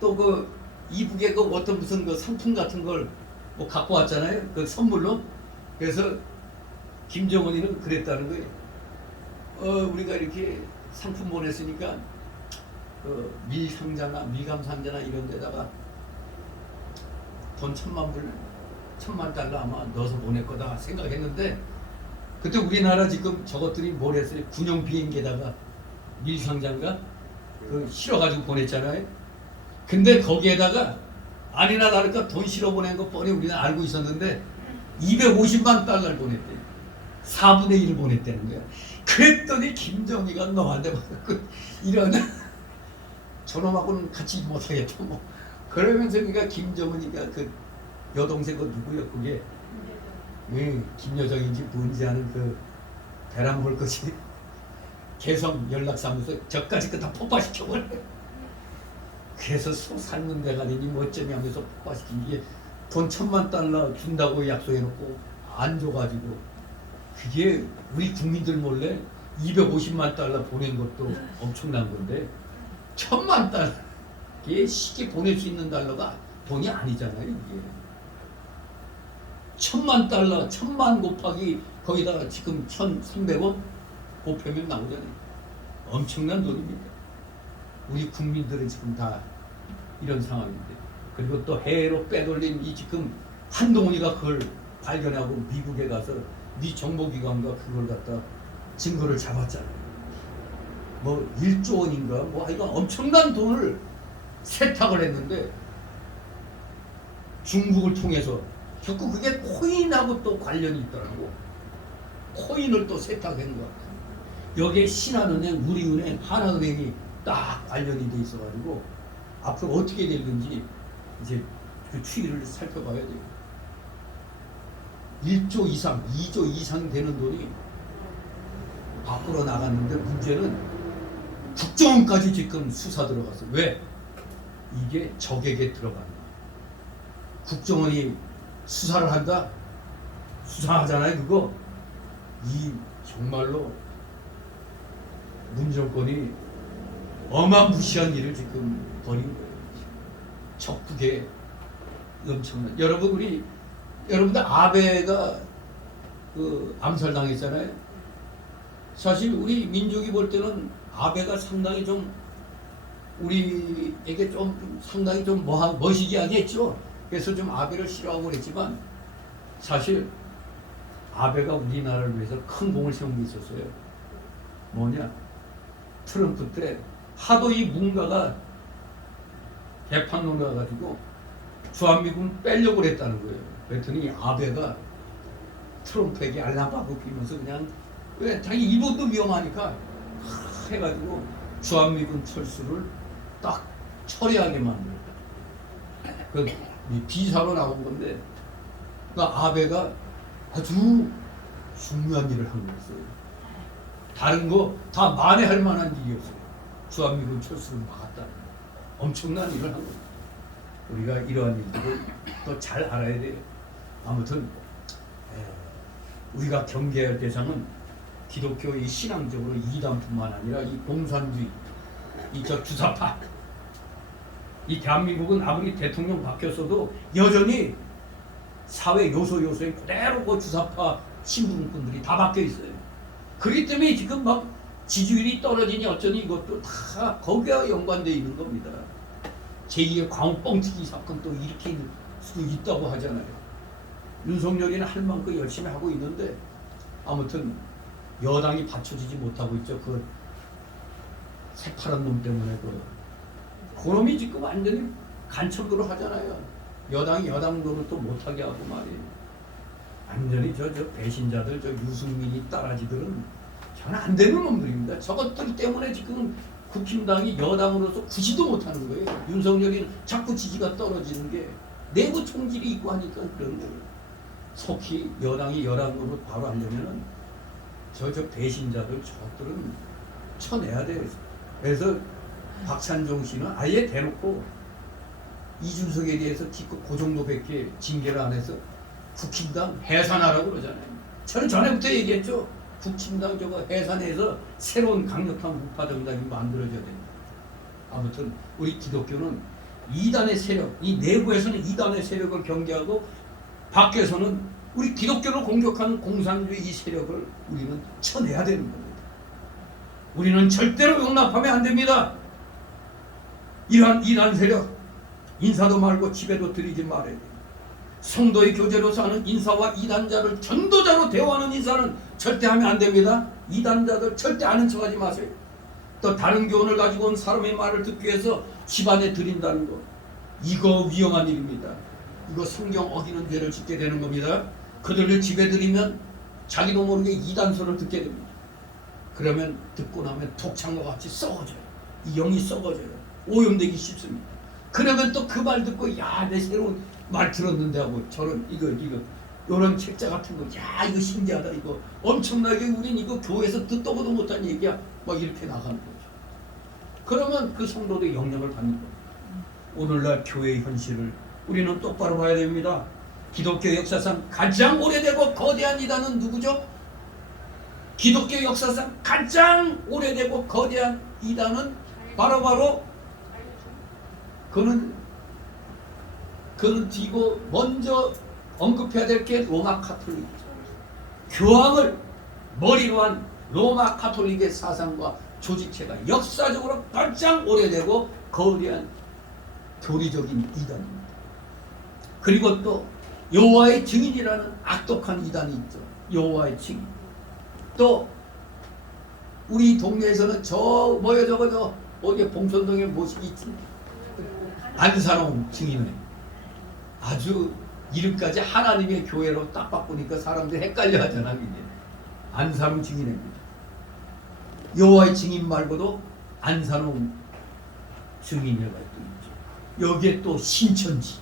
또 그 이북에 그 어떤 무슨 그 상품 같은 걸 뭐 갖고 왔잖아요. 그 선물로. 그래서 김정은이는 그랬다는 거예요. 우리가 이렇게 상품 보냈으니까 밀상자나 밀감상자나 이런 데다가 돈 1,000,000불, $10,000,000 아마 넣어서 보낼 거다 생각했는데 그때 우리나라 지금 저것들이 뭘 했어요? 군용 비행기에다가 밀상자인가 그 실어가지고 보냈잖아요. 근데 거기에다가 아니나 다를까 돈 실어 보낸 거 뻔히 우리는 알고 있었는데 $2,500,000 보냈대. 4분의 1을 보냈다는 거야. 그랬더니 김정희가 너한테 이런 저놈하고는 같이 못하겠다 뭐 그러면서 그러니까 김정은이가 그 여동생 그 누구요 그게 김여정인지 뭔지 아는 그 배랑 볼 것이 개성 연락사무소 저까지 그 다 폭파시켜버려. 그래서 소 삶는 데가리니 뭐 어쩌냐 하면서 폭파시킨 게 돈 $10,000,000 준다고 약속해놓고 안 줘가지고 그게 우리 국민들 몰래 $2,500,000 보낸 것도 엄청난 건데 $10,000,000 이게 쉽게 보낼 수 있는 달러가 돈이 아니잖아요. 이게 $10,000,000 1,000,000 곱하기 거기다가 지금 1,300원 곱하면 나오잖아요. 엄청난 돈입니다. 우리 국민들은 지금 다 이런 상황인데 그리고 또 해외로 빼돌린 이 지금 한동훈이가 그걸 발견하고 미국에 가서 미 정보기관과 그걸 갖다 증거를 잡았잖아요. 뭐 1조 원인가 뭐 이거 엄청난 돈을 세탁을 했는데 중국을 통해서 결국 그게 코인하고 또 관련이 있더라고. 코인을 또 세탁한 것 같아요. 여기에 신한은행, 우리은행, 하나은행이 딱 관련이 돼 있어가지고 앞으로 어떻게 될는지 이제 그 추이를 살펴봐야 돼요. 1조 이상, 2조 이상 되는 돈이 밖으로 나갔는데 문제는 국정원까지 지금 수사 들어갔어. 왜? 이게 적에게 들어간다. 국정원이 수사를 한다? 수사하잖아요, 그거. 이 정말로 문정권이 어마무시한 일을 지금 벌인 거예요. 적국에 엄청난. 여러분들 아베가 그 암살당했잖아요. 사실 우리 민족이 볼 때는 아베가 상당히 좀 우리에게 좀 상당히 좀 멋이게 했죠. 그래서 좀 아베를 싫어하고 그랬지만 사실 아베가 우리나라를 위해서 큰 공을 세운 게 있었어요. 뭐냐? 트럼프 때 하도 이 문가가 개판론 가가지고 주한미군 빼려고 그랬다는 거예요. 그랬더니 아베가 트럼프에게 알랑방구 피면서 그냥 왜 자기 일본도 위험하니까 해가지고 주한미군 철수를 딱 처리하게 만들었다. 그 비사로 나온 건데 그러니까 아베가 아주 중요한 일을 한 거였어요. 다른 거 다 만회할 만한 일이었어요. 주한미군 철수를 막았다. 엄청난 일을 한 거예요. 우리가 이러한 일들을 또 잘 알아야 돼요. 아무튼 우리가 경계할 대상은 기독교의 신앙적으로 이단뿐만 아니라 이 공산주의, 이 저 주사파. 이 대한민국은 아무리 대통령 바뀌었어도 여전히 사회 요소에 그대로 그 주사파 신분꾼들이 다 박혀 있어요. 그렇기 때문에 지금 막 지지율이 떨어지니 어쩌니 이것도 다 거기와 연관되어 있는 겁니다. 제2의 광우 뻥튀기 사건 또 일으킬 수도 있다고 하잖아요. 윤석열이는 할 만큼 열심히 하고 있는데 아무튼 여당이 받쳐주지 못하고 있죠. 그 새파란 놈 때문에 그놈이 지금 완전히 간첩으로 하잖아요. 여당이 여당 노릇도 못하게 하고 말이에요. 완전히 저 배신자들, 저 유승민이 따라지들은 전 안 되는 놈들입니다. 저것들 때문에 지금 국힘당이 여당으로서 구시도 못하는 거예요. 윤석열이 자꾸 지지가 떨어지는 게 내부 총질이 있고 하니까 그런 거예요. 속히 여당이 여당으로 바로 하려면은 저 배신자들 저것들은 쳐내야 돼요. 그래서 박찬종 씨는 아예 대놓고 이준석에 대해서 기껏 그 정도밖에 징계를 안 해서 국힘당 해산하라고 그러잖아요. 저는 전에부터 얘기했죠. 국힘당 저거 해산해서 새로운 강력한 우파 정당이 만들어져야 된다. 아무튼 우리 기독교는 이단의 세력, 이 내부에서는 이단의 세력을 경계하고 밖에서는 우리 기독교를 공격하는 공산주의 이 세력을 우리는 쳐내야 되는 겁니다. 우리는 절대로 용납하면 안 됩니다. 이러한 이단 세력, 인사도 말고 집에도 들이지 말아야 됩니다. 성도의 교제로 사는 인사와 이단자를 전도자로 대우하는 인사는 절대 하면 안 됩니다. 이단자들 절대 아는 척하지 마세요. 또 다른 교훈을 가지고 온 사람의 말을 듣기 위해서 집안에 들인다는 것, 이거 위험한 일입니다. 이거 성경 어기는 죄를 짓게 되는 겁니다. 그들을 집에 들이면 자기도 모르게 이단소를 듣게 됩니다. 그러면 듣고 나면 독창과 같이 썩어져요. 이 영이 썩어져요. 오염되기 쉽습니다. 그러면 또 그 말 듣고 야, 내 새로운 말 들었는데 하고 저런 이거 요런 책자 같은 거, 야 이거 신기하다, 이거 엄청나게 우린 이거 교회에서 듣도 보도 못한 얘기야, 막 이렇게 나가는 거죠. 그러면 그 성도들의 영향을 받는 겁니다. 오늘날 교회의 현실을 우리는 똑바로 봐야 됩니다. 기독교 역사상 가장 오래되고 거대한 이단은 누구죠? 기독교 역사상 가장 오래되고 거대한 이단은 바로 그는 뒤고 먼저 언급해야 될 게 로마 카톨릭이죠. 교황을 머리로 한 로마 카톨릭의 사상과 조직체가 역사적으로 가장 오래되고 거대한 교리적인 이단입니다. 그리고 또 여호와의 증인이라는 악독한 이단이 있죠. 여호와의 증인. 또 우리 동네에서는 저 어디 봉천동에 모시기 있지? 안산홍 증인회. 아주 이름까지 하나님의 교회로 딱 바꾸니까 사람들이 헷갈려 하잖아. 안산홍 증인회입니다. 여호와의 증인 말고도 안산홍 증인회가 또 있죠. 여기에 또 신천지,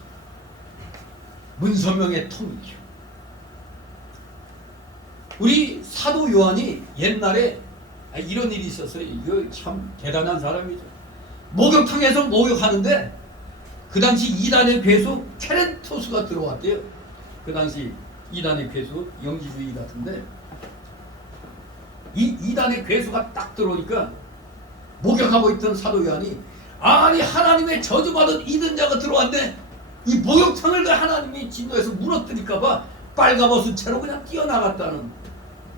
문선명의 통일교. 우리 사도 요한이 옛날에 이런 일이 있었어요. 이거 참 대단한 사람이죠. 목욕탕에서 목욕하는데 그 당시 이단의 괴수 케렌토스가 들어왔대요. 그 당시 이단의 괴수 영지주의 같은데 이 이단의 괴수가 딱 들어오니까 목욕하고 있던 사도 요한이, 아니 하나님의 저주받은 이단자가 들어왔네. 이 목욕탕을 그 하나님이 진노해서 무너뜨릴까봐 빨가벗은 채로 그냥 뛰어나갔다는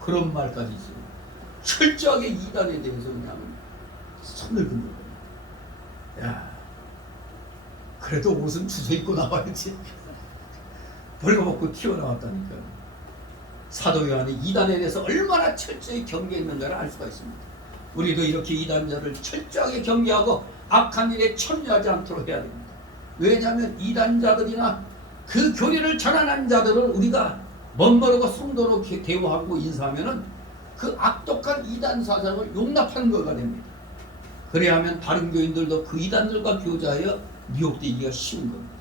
그런 말까지 있어요. 철저하게 이단에 대해서 그냥 손을 긋는 거예요. 야, 그래도 옷은 주워 입고 나와야지. 벌거벗고 튀어나왔다니까. 사도 요한이 이단에 대해서 얼마나 철저히 경계했는가를 알 수가 있습니다. 우리도 이렇게 이단자를 철저하게 경계하고 악한 일에 참여하지 않도록 해야 됩니다. 왜냐하면 이단자들이나 그 교리를 전환한 자들을 우리가 멋모르고 성도로 대우하고 인사하면은 그 악독한 이단 사상을 용납하는 거가 됩니다. 그래야 하면 다른 교인들도 그 이단들과 교제하여 미혹되기가 쉬운 겁니다.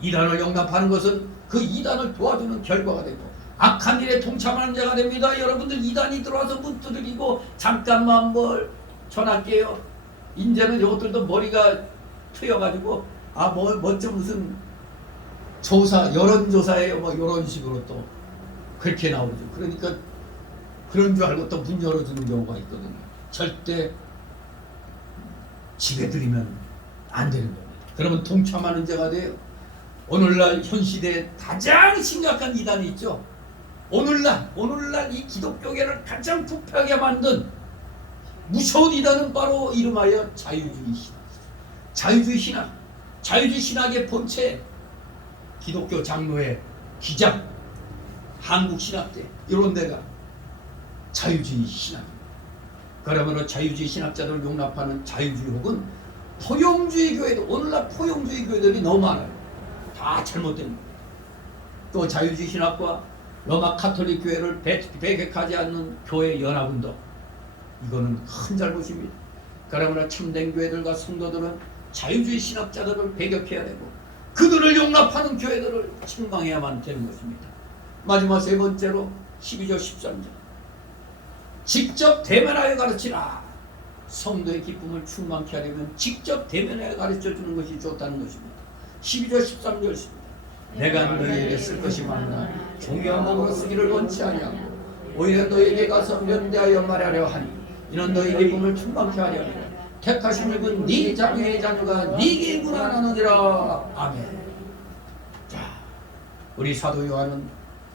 이단을 용납하는 것은 그 이단을 도와주는 결과가 되고 악한 일에 동참하는 자가 됩니다. 여러분들 이단이 들어와서 문 두드리고 잠깐만 뭘 전할게요. 이제는 이것들도 머리가 트여가지고 먼저 무슨 조사, 여론조사예요. 뭐 이런 식으로 또 그렇게 나오죠. 그러니까 그런 줄 알고 또 문 열어주는 경우가 있거든요. 절대 집에 들이면 안 되는 겁니다. 그러면 동참하는 자가 돼요. 오늘날 현 시대에 가장 심각한 이단이 있죠. 오늘날 이 기독교계를 가장 부패하게 만든 무서운 이단은 바로 이름하여 자유주의 신학. 자유주의 신학. 자유주의 신학의 본체, 기독교 장로회 기장, 한국신학대 이런 데가 자유주의 신학입니다. 그러므로 자유주의 신학자들을 용납하는 자유주의 혹은 포용주의 교회도, 오늘날 포용주의 교회들이 너무 많아요. 다 잘못된 거예요. 또 자유주의 신학과 로마 카톨릭 교회를 배격하지 않는 교회 연합운동, 이거는 큰 잘못입니다. 그러므로 참된 교회들과 성도들은 자유주의 신학자들을 배격해야 되고 그들을 용납하는 교회들을 책망해야만 되는 것입니다. 마지막 세 번째로 12절 13절 직접 대면하여 가르치라. 성도의 기쁨을 충만케 하려면 직접 대면하여 가르쳐주는 것이 좋다는 것입니다. 12절 13절 내가 너희에게 쓸 것이 많으나 종이와 목으로 쓰기를 원치 아니하고 오히려 너희에게 가서 면대하여 말하려 하니 이는 너희 기쁨을 충만케 하려 함이라. 택하신 이은 네 자녀의 자녀가 네게 문안하느니라. 아멘. 자, 우리 사도 요한은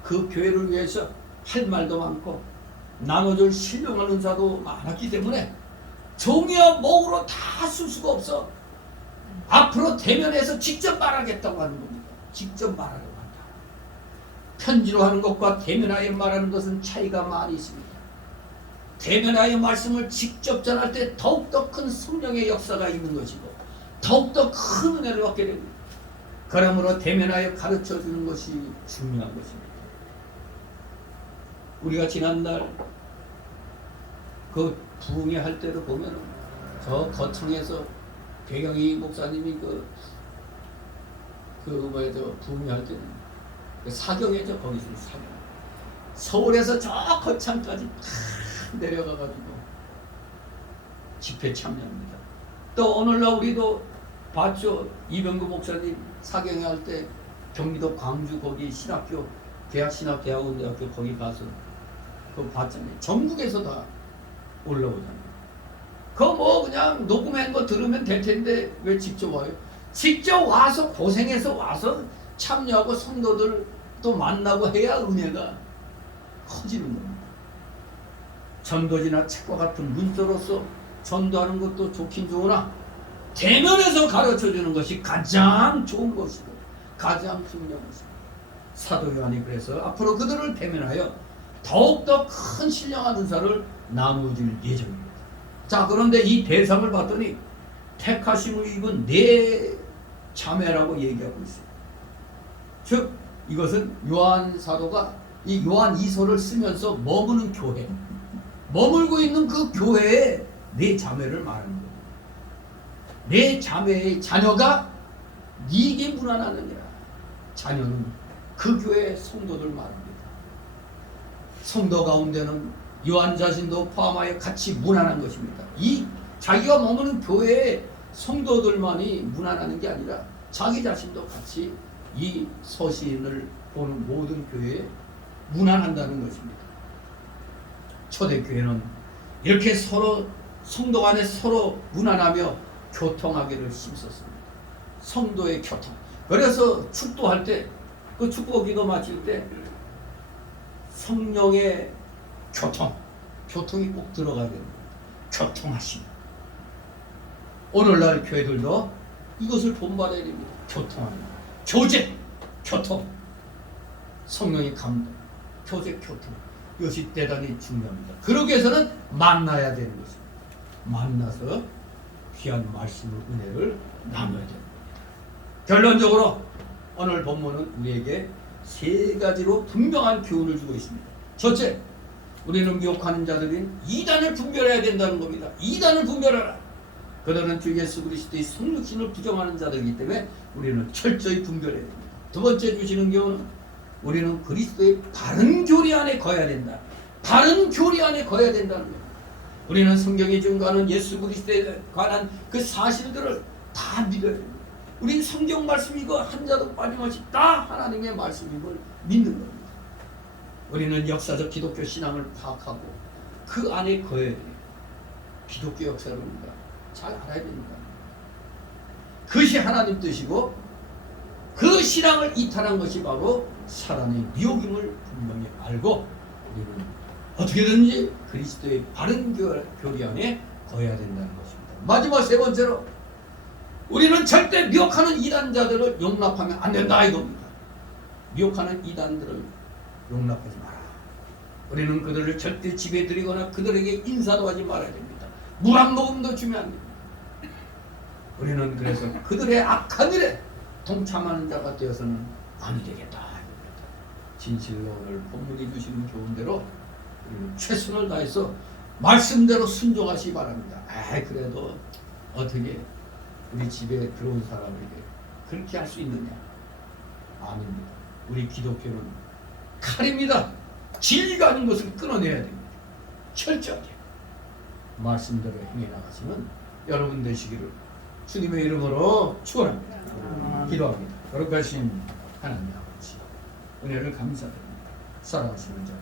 그 교회를 위해서 할 말도 많고 나눠줄 신령한 은사도 많았기 때문에 종이와 목으로 다 쓸 수가 없어. 앞으로 대면해서 직접 말하겠다고 하는 겁니다. 직접 말하려고 한다. 편지로 하는 것과 대면하여 말하는 것은 차이가 많이 있습니다. 대면하여 말씀을 직접 전할 때 더욱더 큰 성령의 역사가 있는 것이고 더욱더 큰 은혜를 받게 됩니다. 그러므로 대면하여 가르쳐주는 것이 중요한 것입니다. 우리가 지난날 그 부흥회 할 때를 보면 저 거창에서 배경희 목사님이 부흥회 할 때는 사경회죠. 거기서 사경. 서울에서 저 거창까지 다 내려가가지고 집회 참여합니다. 또 오늘날 우리도 봤죠. 이병구 목사님 사경회 할 때 경기도 광주 거기 신학교 대학신학대학원대학교 거기 가서 그거 봤잖아요. 전국에서 다 올라오잖아요. 그거 뭐 그냥 녹음한 거 들으면 될 텐데 왜 직접 와요? 직접 와서 고생해서 와서 참여하고 성도들 또 만나고 해야 은혜가 커지는 겁니다. 전도지나 책과 같은 문서로서 전도하는 것도 좋긴 좋으나 대면에서 가르쳐주는 것이 가장 좋은 것이고 가장 중요한 것입니다. 사도 요한이 그래서 앞으로 그들을 대면하여 더욱더 큰 신령한 은사를 나누어줄 예정입니다. 자, 그런데 이 대상을 봤더니 택하심을 입은 네 자매라고 얘기하고 있어요. 즉 이것은 요한 사도가 이 요한 2서를 쓰면서 머무는 교회, 머물고 있는 그 교회에 네 자매를 말하는 거예요. 네 자매의 자녀가 네게 문안하느니라. 자녀는 그 교회의 성도들 말합니다. 성도 가운데는 요한 자신도 포함하여 같이 문안한 것입니다. 이 자기가 머무는 교회의 성도들만이 문안하는 게 아니라 자기 자신도 같이 이 서신을 보는 모든 교회에 문안한다는 것입니다. 초대교회는 이렇게 서로 성도 간에 서로 문안하며 교통하기를 힘썼습니다. 성도의 교통. 그래서 축도할 때 그 축도 기도 마칠 때 성령의 교통이 꼭 들어가야 됩니다. 교통하심. 오늘날 교회들도 이것을 본받아야 됩니다. 교통하는 것. 교제, 교통. 성령의 감동, 교제, 교통. 이것이 대단히 중요합니다. 그러기 위해서는 만나야 되는 것입니다. 만나서 귀한 말씀을, 은혜를 나눠야 됩니다. 결론적으로 오늘 본문은 우리에게 세 가지로 분명한 교훈을 주고 있습니다. 첫째, 우리는 미혹하는 자들인 이단을 분별해야 된다는 겁니다. 이단을 분별하라. 그들은 주 예수 그리스도의 성육신을 부정하는 자들이기 때문에 우리는 철저히 분별해야 됩니다. 두 번째 주시는 교훈은 우리는 그리스도의 바른 교리 안에 거해야 된다. 바른 교리 안에 거해야 된다는 겁니다. 우리는 성경이 증거하는 예수 그리스도에 관한 그 사실들을 다 믿어야 됩니다. 우린 성경 말씀 이거 한 자도 빠짐없이 다 하나님의 말씀임을 믿는 겁니다. 우리는 역사적 기독교 신앙을 파악하고 그 안에 거해야 돼요. 기독교 역사를 우리가 잘 알아야 됩니다. 그것이 하나님 뜻이고 그 신앙을 이탈한 것이 바로 사단의 미혹임을 분명히 알고 우리는 어떻게든지 그리스도의 바른 교리 안에 거해야 된다는 것입니다. 마지막 세 번째로 우리는 절대 미혹하는 이단자들을 용납하면 안 된다 이겁니다. 미혹하는 이단들을 용납하지 마라. 우리는 그들을 절대 지배드리거나 그들에게 인사도 하지 말아야 됩니다. 물 한 모금도 주면 안 됩니다. 우리는 그래서 그들의 악한 일에 동참하는 자가 되어서는 안 되겠다. 진실로 오늘 본문이 주시는 교훈대로 우리는 최선을 다해서 말씀대로 순종하시기 바랍니다. 그래도 어떻게 우리 집에 들어온 사람에게 그렇게 할 수 있느냐? 아닙니다. 우리 기독교는 칼입니다. 진리가 아닌 것을 끊어내야 됩니다. 철저하게 말씀대로 행해 나가시는 여러분 되시기를 주님의 이름으로 축원합니다. 기도합니다. 거룩하신 하나님 아버지, 은혜를 감사드립니다. 사랑하시는 자,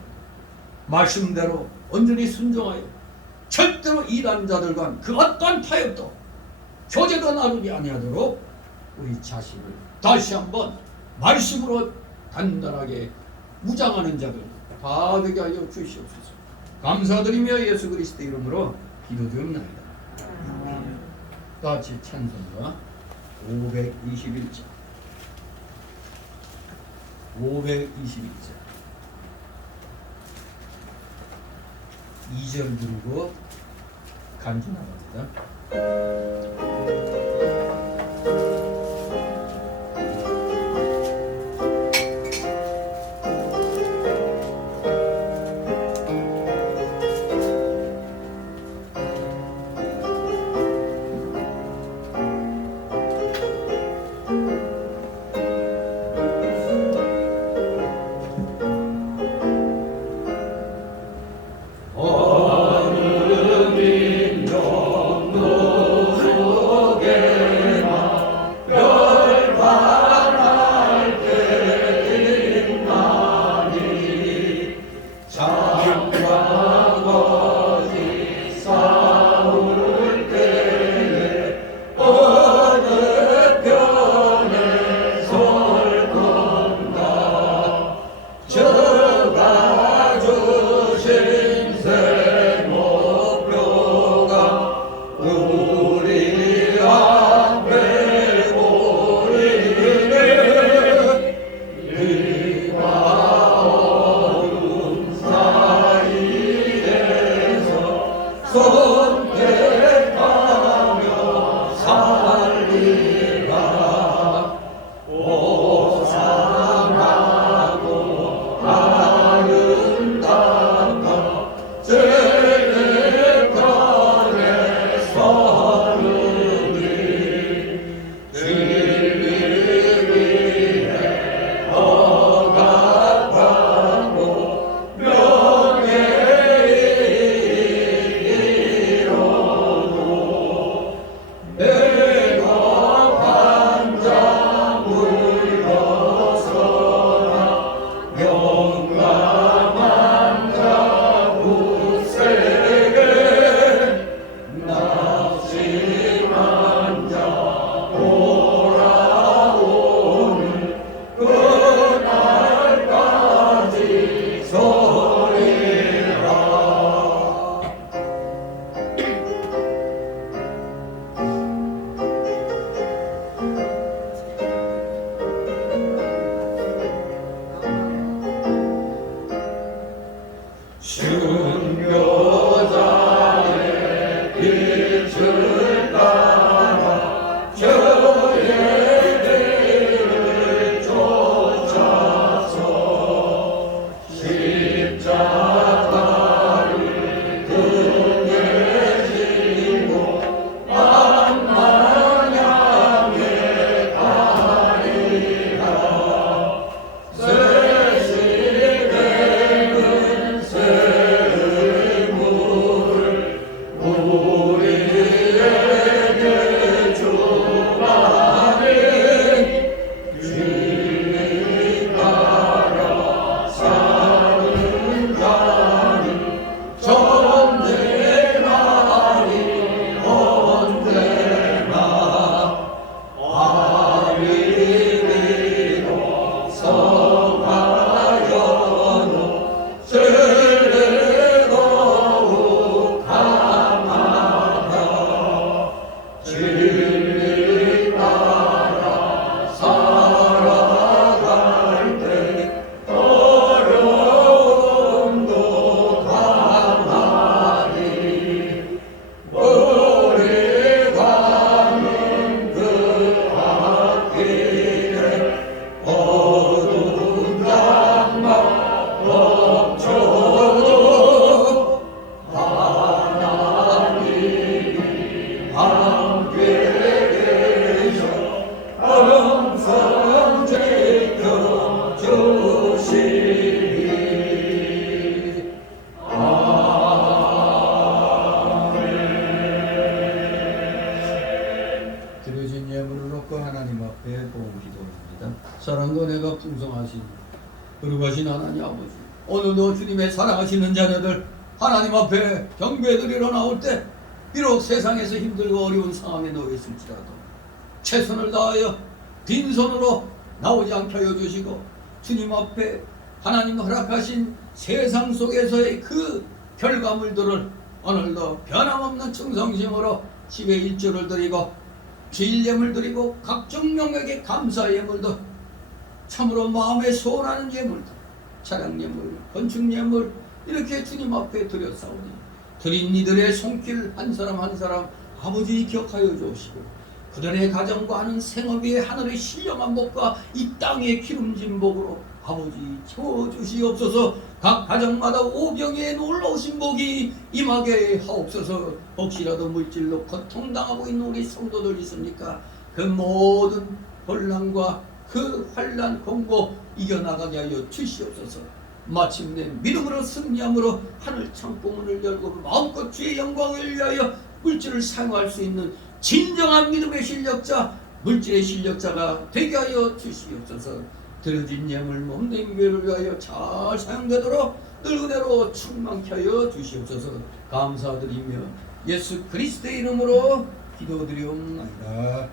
말씀대로 온전히 순종하여 절대로 이단자들과 그 어떠한 타협도 교제도 나누지 아니하도록 우리 자신을 다시 한번 말씀으로 단단하게 무장하는 자들 다 되게 하여 주시옵소서. 감사드리며 예수 그리스도 이름으로 기도드립니다. 다 같이 찬송가 521장 521장 2절 부르고 간주 나갑니다. 풍성하신 거룩하신 하나님 아버지, 오늘도 주님의 사랑하시는 자녀들 하나님 앞에 경배드리러 나올 때 비록 세상에서 힘들고 어려운 상황에 놓였을지라도 최선을 다하여 빈손으로 나오지 않게 하여 주시고, 주님 앞에 하나님 허락하신 세상 속에서의 그 결과물들을 오늘도 변함없는 충성심으로 집에 일조를 드리고 주일 예물 드리고 각종 영역의 감사 예물도 참으로 마음에 소원하는 예물도 차량 예물, 건축 예물 이렇게 주님 앞에 드렸사오니 드린 이들의 손길 한 사람 한 사람 아버지 기억하여 주시고, 그들의 가정과 하는 생업의 하늘의 신령한 복과 이 땅의 기름진 복으로 아버지 채워주시옵소서. 각 가정마다 오병이의 놀라우신 복이 임하게 하옵소서. 혹시라도 물질로 고통당하고 있는 우리 성도들 있습니까? 그 모든 혼란과 그 환난 공고 이겨나가게 하여 주시옵소서. 마침내 믿음으로 승리함으로 하늘 창고문을 열고 마음껏 주의 영광을 위하여 물질을 사용할 수 있는 진정한 믿음의 실력자, 물질의 실력자가 되게 하여 주시옵소서. 드려진 예물 몸된 교회를 위하여 잘 사용되도록 늘 그대로 충만케 하여 주시옵소서. 감사드리며 예수 그리스도의 이름으로 기도드리옵나이다.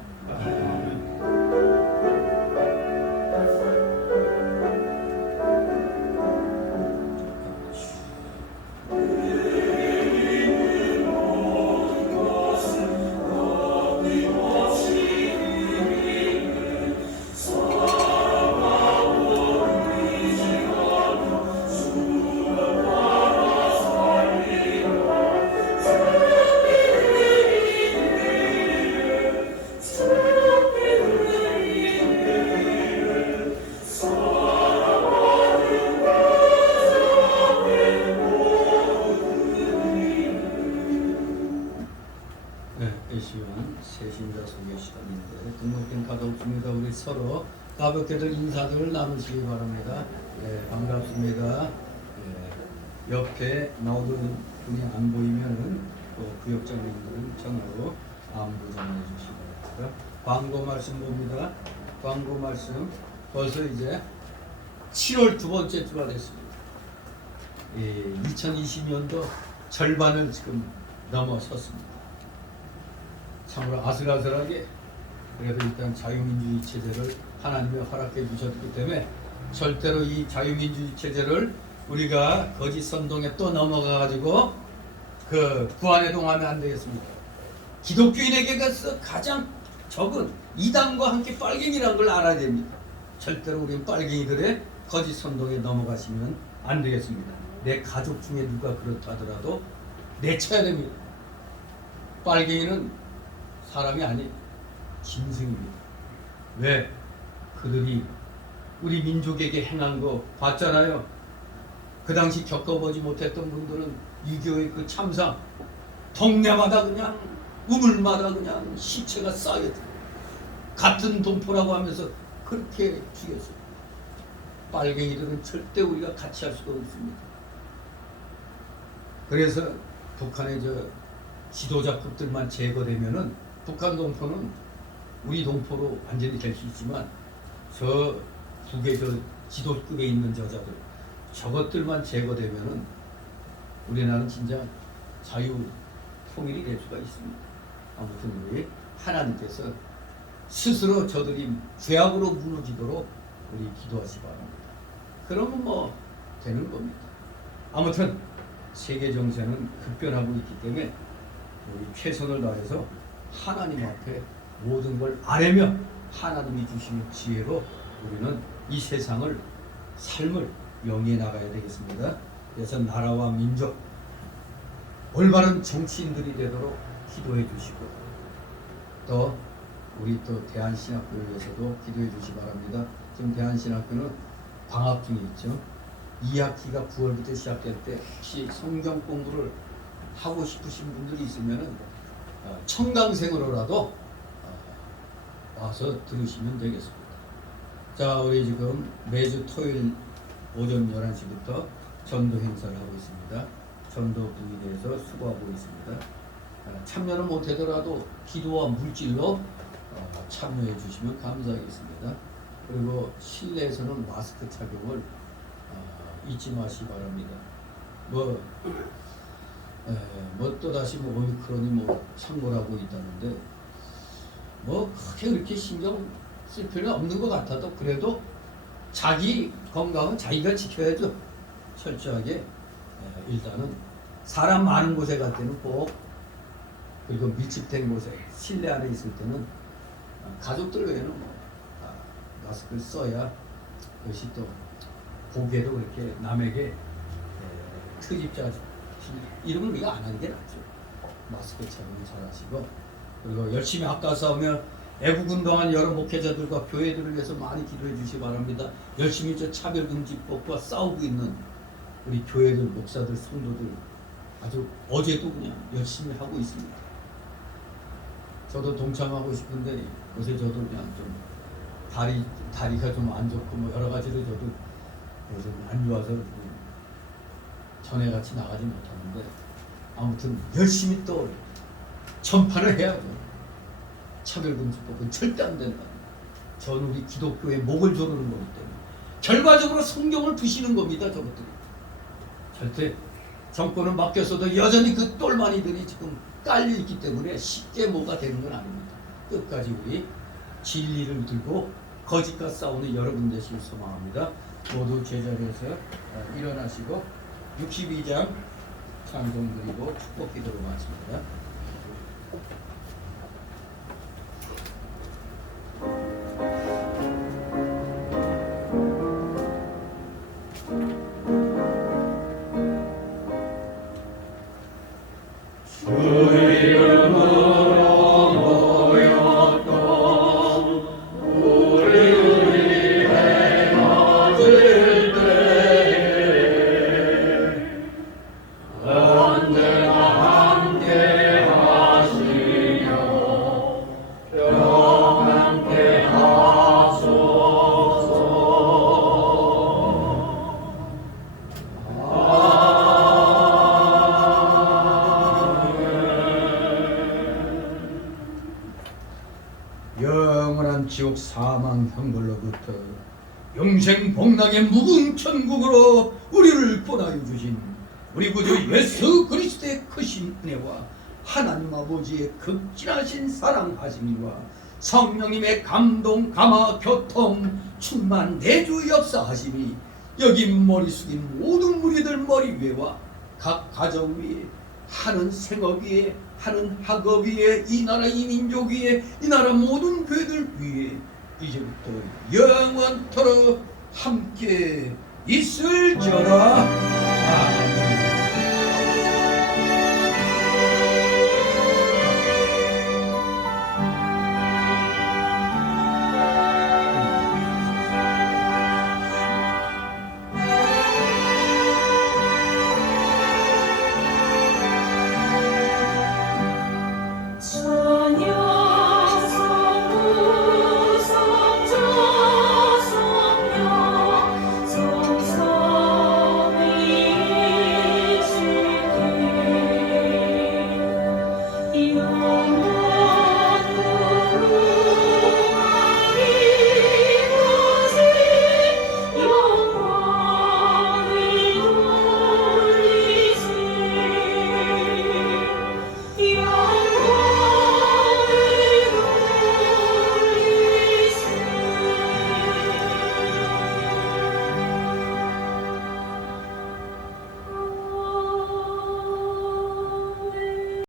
세신자 소개 시간인데 등록된 가족 중에다 우리 서로 가볍게들 인사들을 나누시기 바랍니다. 반갑습니다. 옆에 나오던 분이 안 보이면은 또 구역장님들은 전화로 안부 전해 주시기 바랍니다. 광고 말씀 봅니다. 광고 말씀 벌써 이제 7월 두 번째 주가 됐습니다. 2020년도 절반을 지금 넘어섰습니다. 참으로 아슬아슬하게 그래도 일단 자유민주주의 체제를 하나님이 허락해 주셨기 때문에 절대로 이 자유민주주의 체제를 우리가 거짓 선동에 또 넘어가 가지고 그 구안해동하면 안 되겠습니다. 기독교인에게서 가장 적은 이단과 함께 빨갱이라는 걸 알아야 됩니다. 절대로 우리는 빨갱이들의 거짓 선동에 넘어가시면 안 되겠습니다. 내 가족 중에 누가 그렇다 하더라도 내쳐야 됩니다. 빨갱이는 사람이 아닌 짐승입니다. 왜? 그들이 우리 민족에게 행한 거 봤잖아요. 그 당시 겪어보지 못했던 분들은 6.25의 그 참사, 동네마다 그냥 우물마다 그냥 시체가 쌓여져 같은 동포라고 하면서 그렇게 죽였어요. 빨갱이들은 절대 우리가 같이 할 수가 없습니다. 그래서 북한의 저 지도자급들만 제거되면은 북한 동포는 우리 동포로 완전히 될 수 있지만 저 북의 저 지도급에 있는 저자들 저것들만 제거되면은 우리나라는 진짜 자유 통일이 될 수가 있습니다. 아무튼 우리 하나님께서 스스로 저들이 죄악으로 무너지도록 우리 기도하시 바랍니다. 그러면 뭐 되는 겁니다. 아무튼 세계 정세는 급변하고 있기 때문에 우리 최선을 다해서 하나님 앞에 모든 걸 아뢰며 하나님이 주시는 지혜로 우리는 이 세상을 삶을 영위해 나가야 되겠습니다. 그래서 나라와 민족 올바른 정치인들이 되도록 기도해 주시고 또 우리 또 대한신학교에 대해서도 기도해 주시기 바랍니다. 지금 대한신학교는 방학 중에 있죠. 2학기가 9월부터 시작될 때 혹시 성경 공부를 하고 싶으신 분들이 있으면은 청강생으로라도 와서 들으시면 되겠습니다. 자, 우리 지금 매주 토요일 오전 11시부터 전도 행사를 하고 있습니다. 전도 부에 대해서 수고하고 있습니다. 참여를 못하더라도 기도와 물질로 참여해 주시면 감사하겠습니다. 그리고 실내에서는 마스크 착용을 잊지 마시기 바랍니다. 뭐 또다시 오미크론이 창궐하고 있다는데 크게 그렇게 신경 쓸 필요는 없는 것 같아도 그래도 자기 건강은 자기가 지켜야죠. 철저하게 일단은 사람 많은 곳에 갈 때는 꼭, 그리고 밀집된 곳에 실내 안에 있을 때는 가족들 외에는 마스크를 써야 그것이 또 보기에도 그렇게 남에게 트집자 이런 걸 우리가 안 하는 게 낫죠. 마스크 착용 잘 하시고, 그리고 열심히 아까 싸우면 애국운동한 여러 목회자들과 교회들을 위해서 많이 기도해 주시기 바랍니다. 열심히 저 차별금지법과 싸우고 있는 우리 교회들, 목사들, 성도들 아주 어제도 그냥 열심히 하고 있습니다. 저도 동참하고 싶은데 요새 저도 그냥 좀 다리가 좀 안 좋고 여러 가지로 저도 좀 안 좋아서 전에같이 나가지 못하는데 아무튼 열심히 또 전파를 해야죠. 차별금지법은 절대 안 된다. 저는 우리 기독교의 목을 조르는 거기 때문에 결과적으로 성경을 부시는 겁니다. 저것들이 절대 정권을 맡겼어도 여전히 그 똘마니들이 지금 깔려있기 때문에 쉽게 뭐가 되는 건 아닙니다. 끝까지 우리 진리를 들고 거짓과 싸우는 여러분 되시길 소망합니다. 모두 제자리에서 일어나시고 62장 찬송 드리고 축복 기도로 마칩니다. 영원한 지옥 사망 형벌로부터 영생 복락의 묵은 천국으로 우리를 보내어 주신 우리 구주 예수 그리스도의 크신 은혜와 하나님 아버지의 극진하신 사랑하심과 성령님의 감동, 감화, 교통, 충만, 내주 역사하심이 여기 머리 숙인 모든 무리들 머리 위에와 각 가정 위에, 하는 생업 위에, 하는 학업 위에, 이 나라 이 민족 위에, 이 나라 모든 교회들 위에 이제부터 영원토록 함께 있을지어다.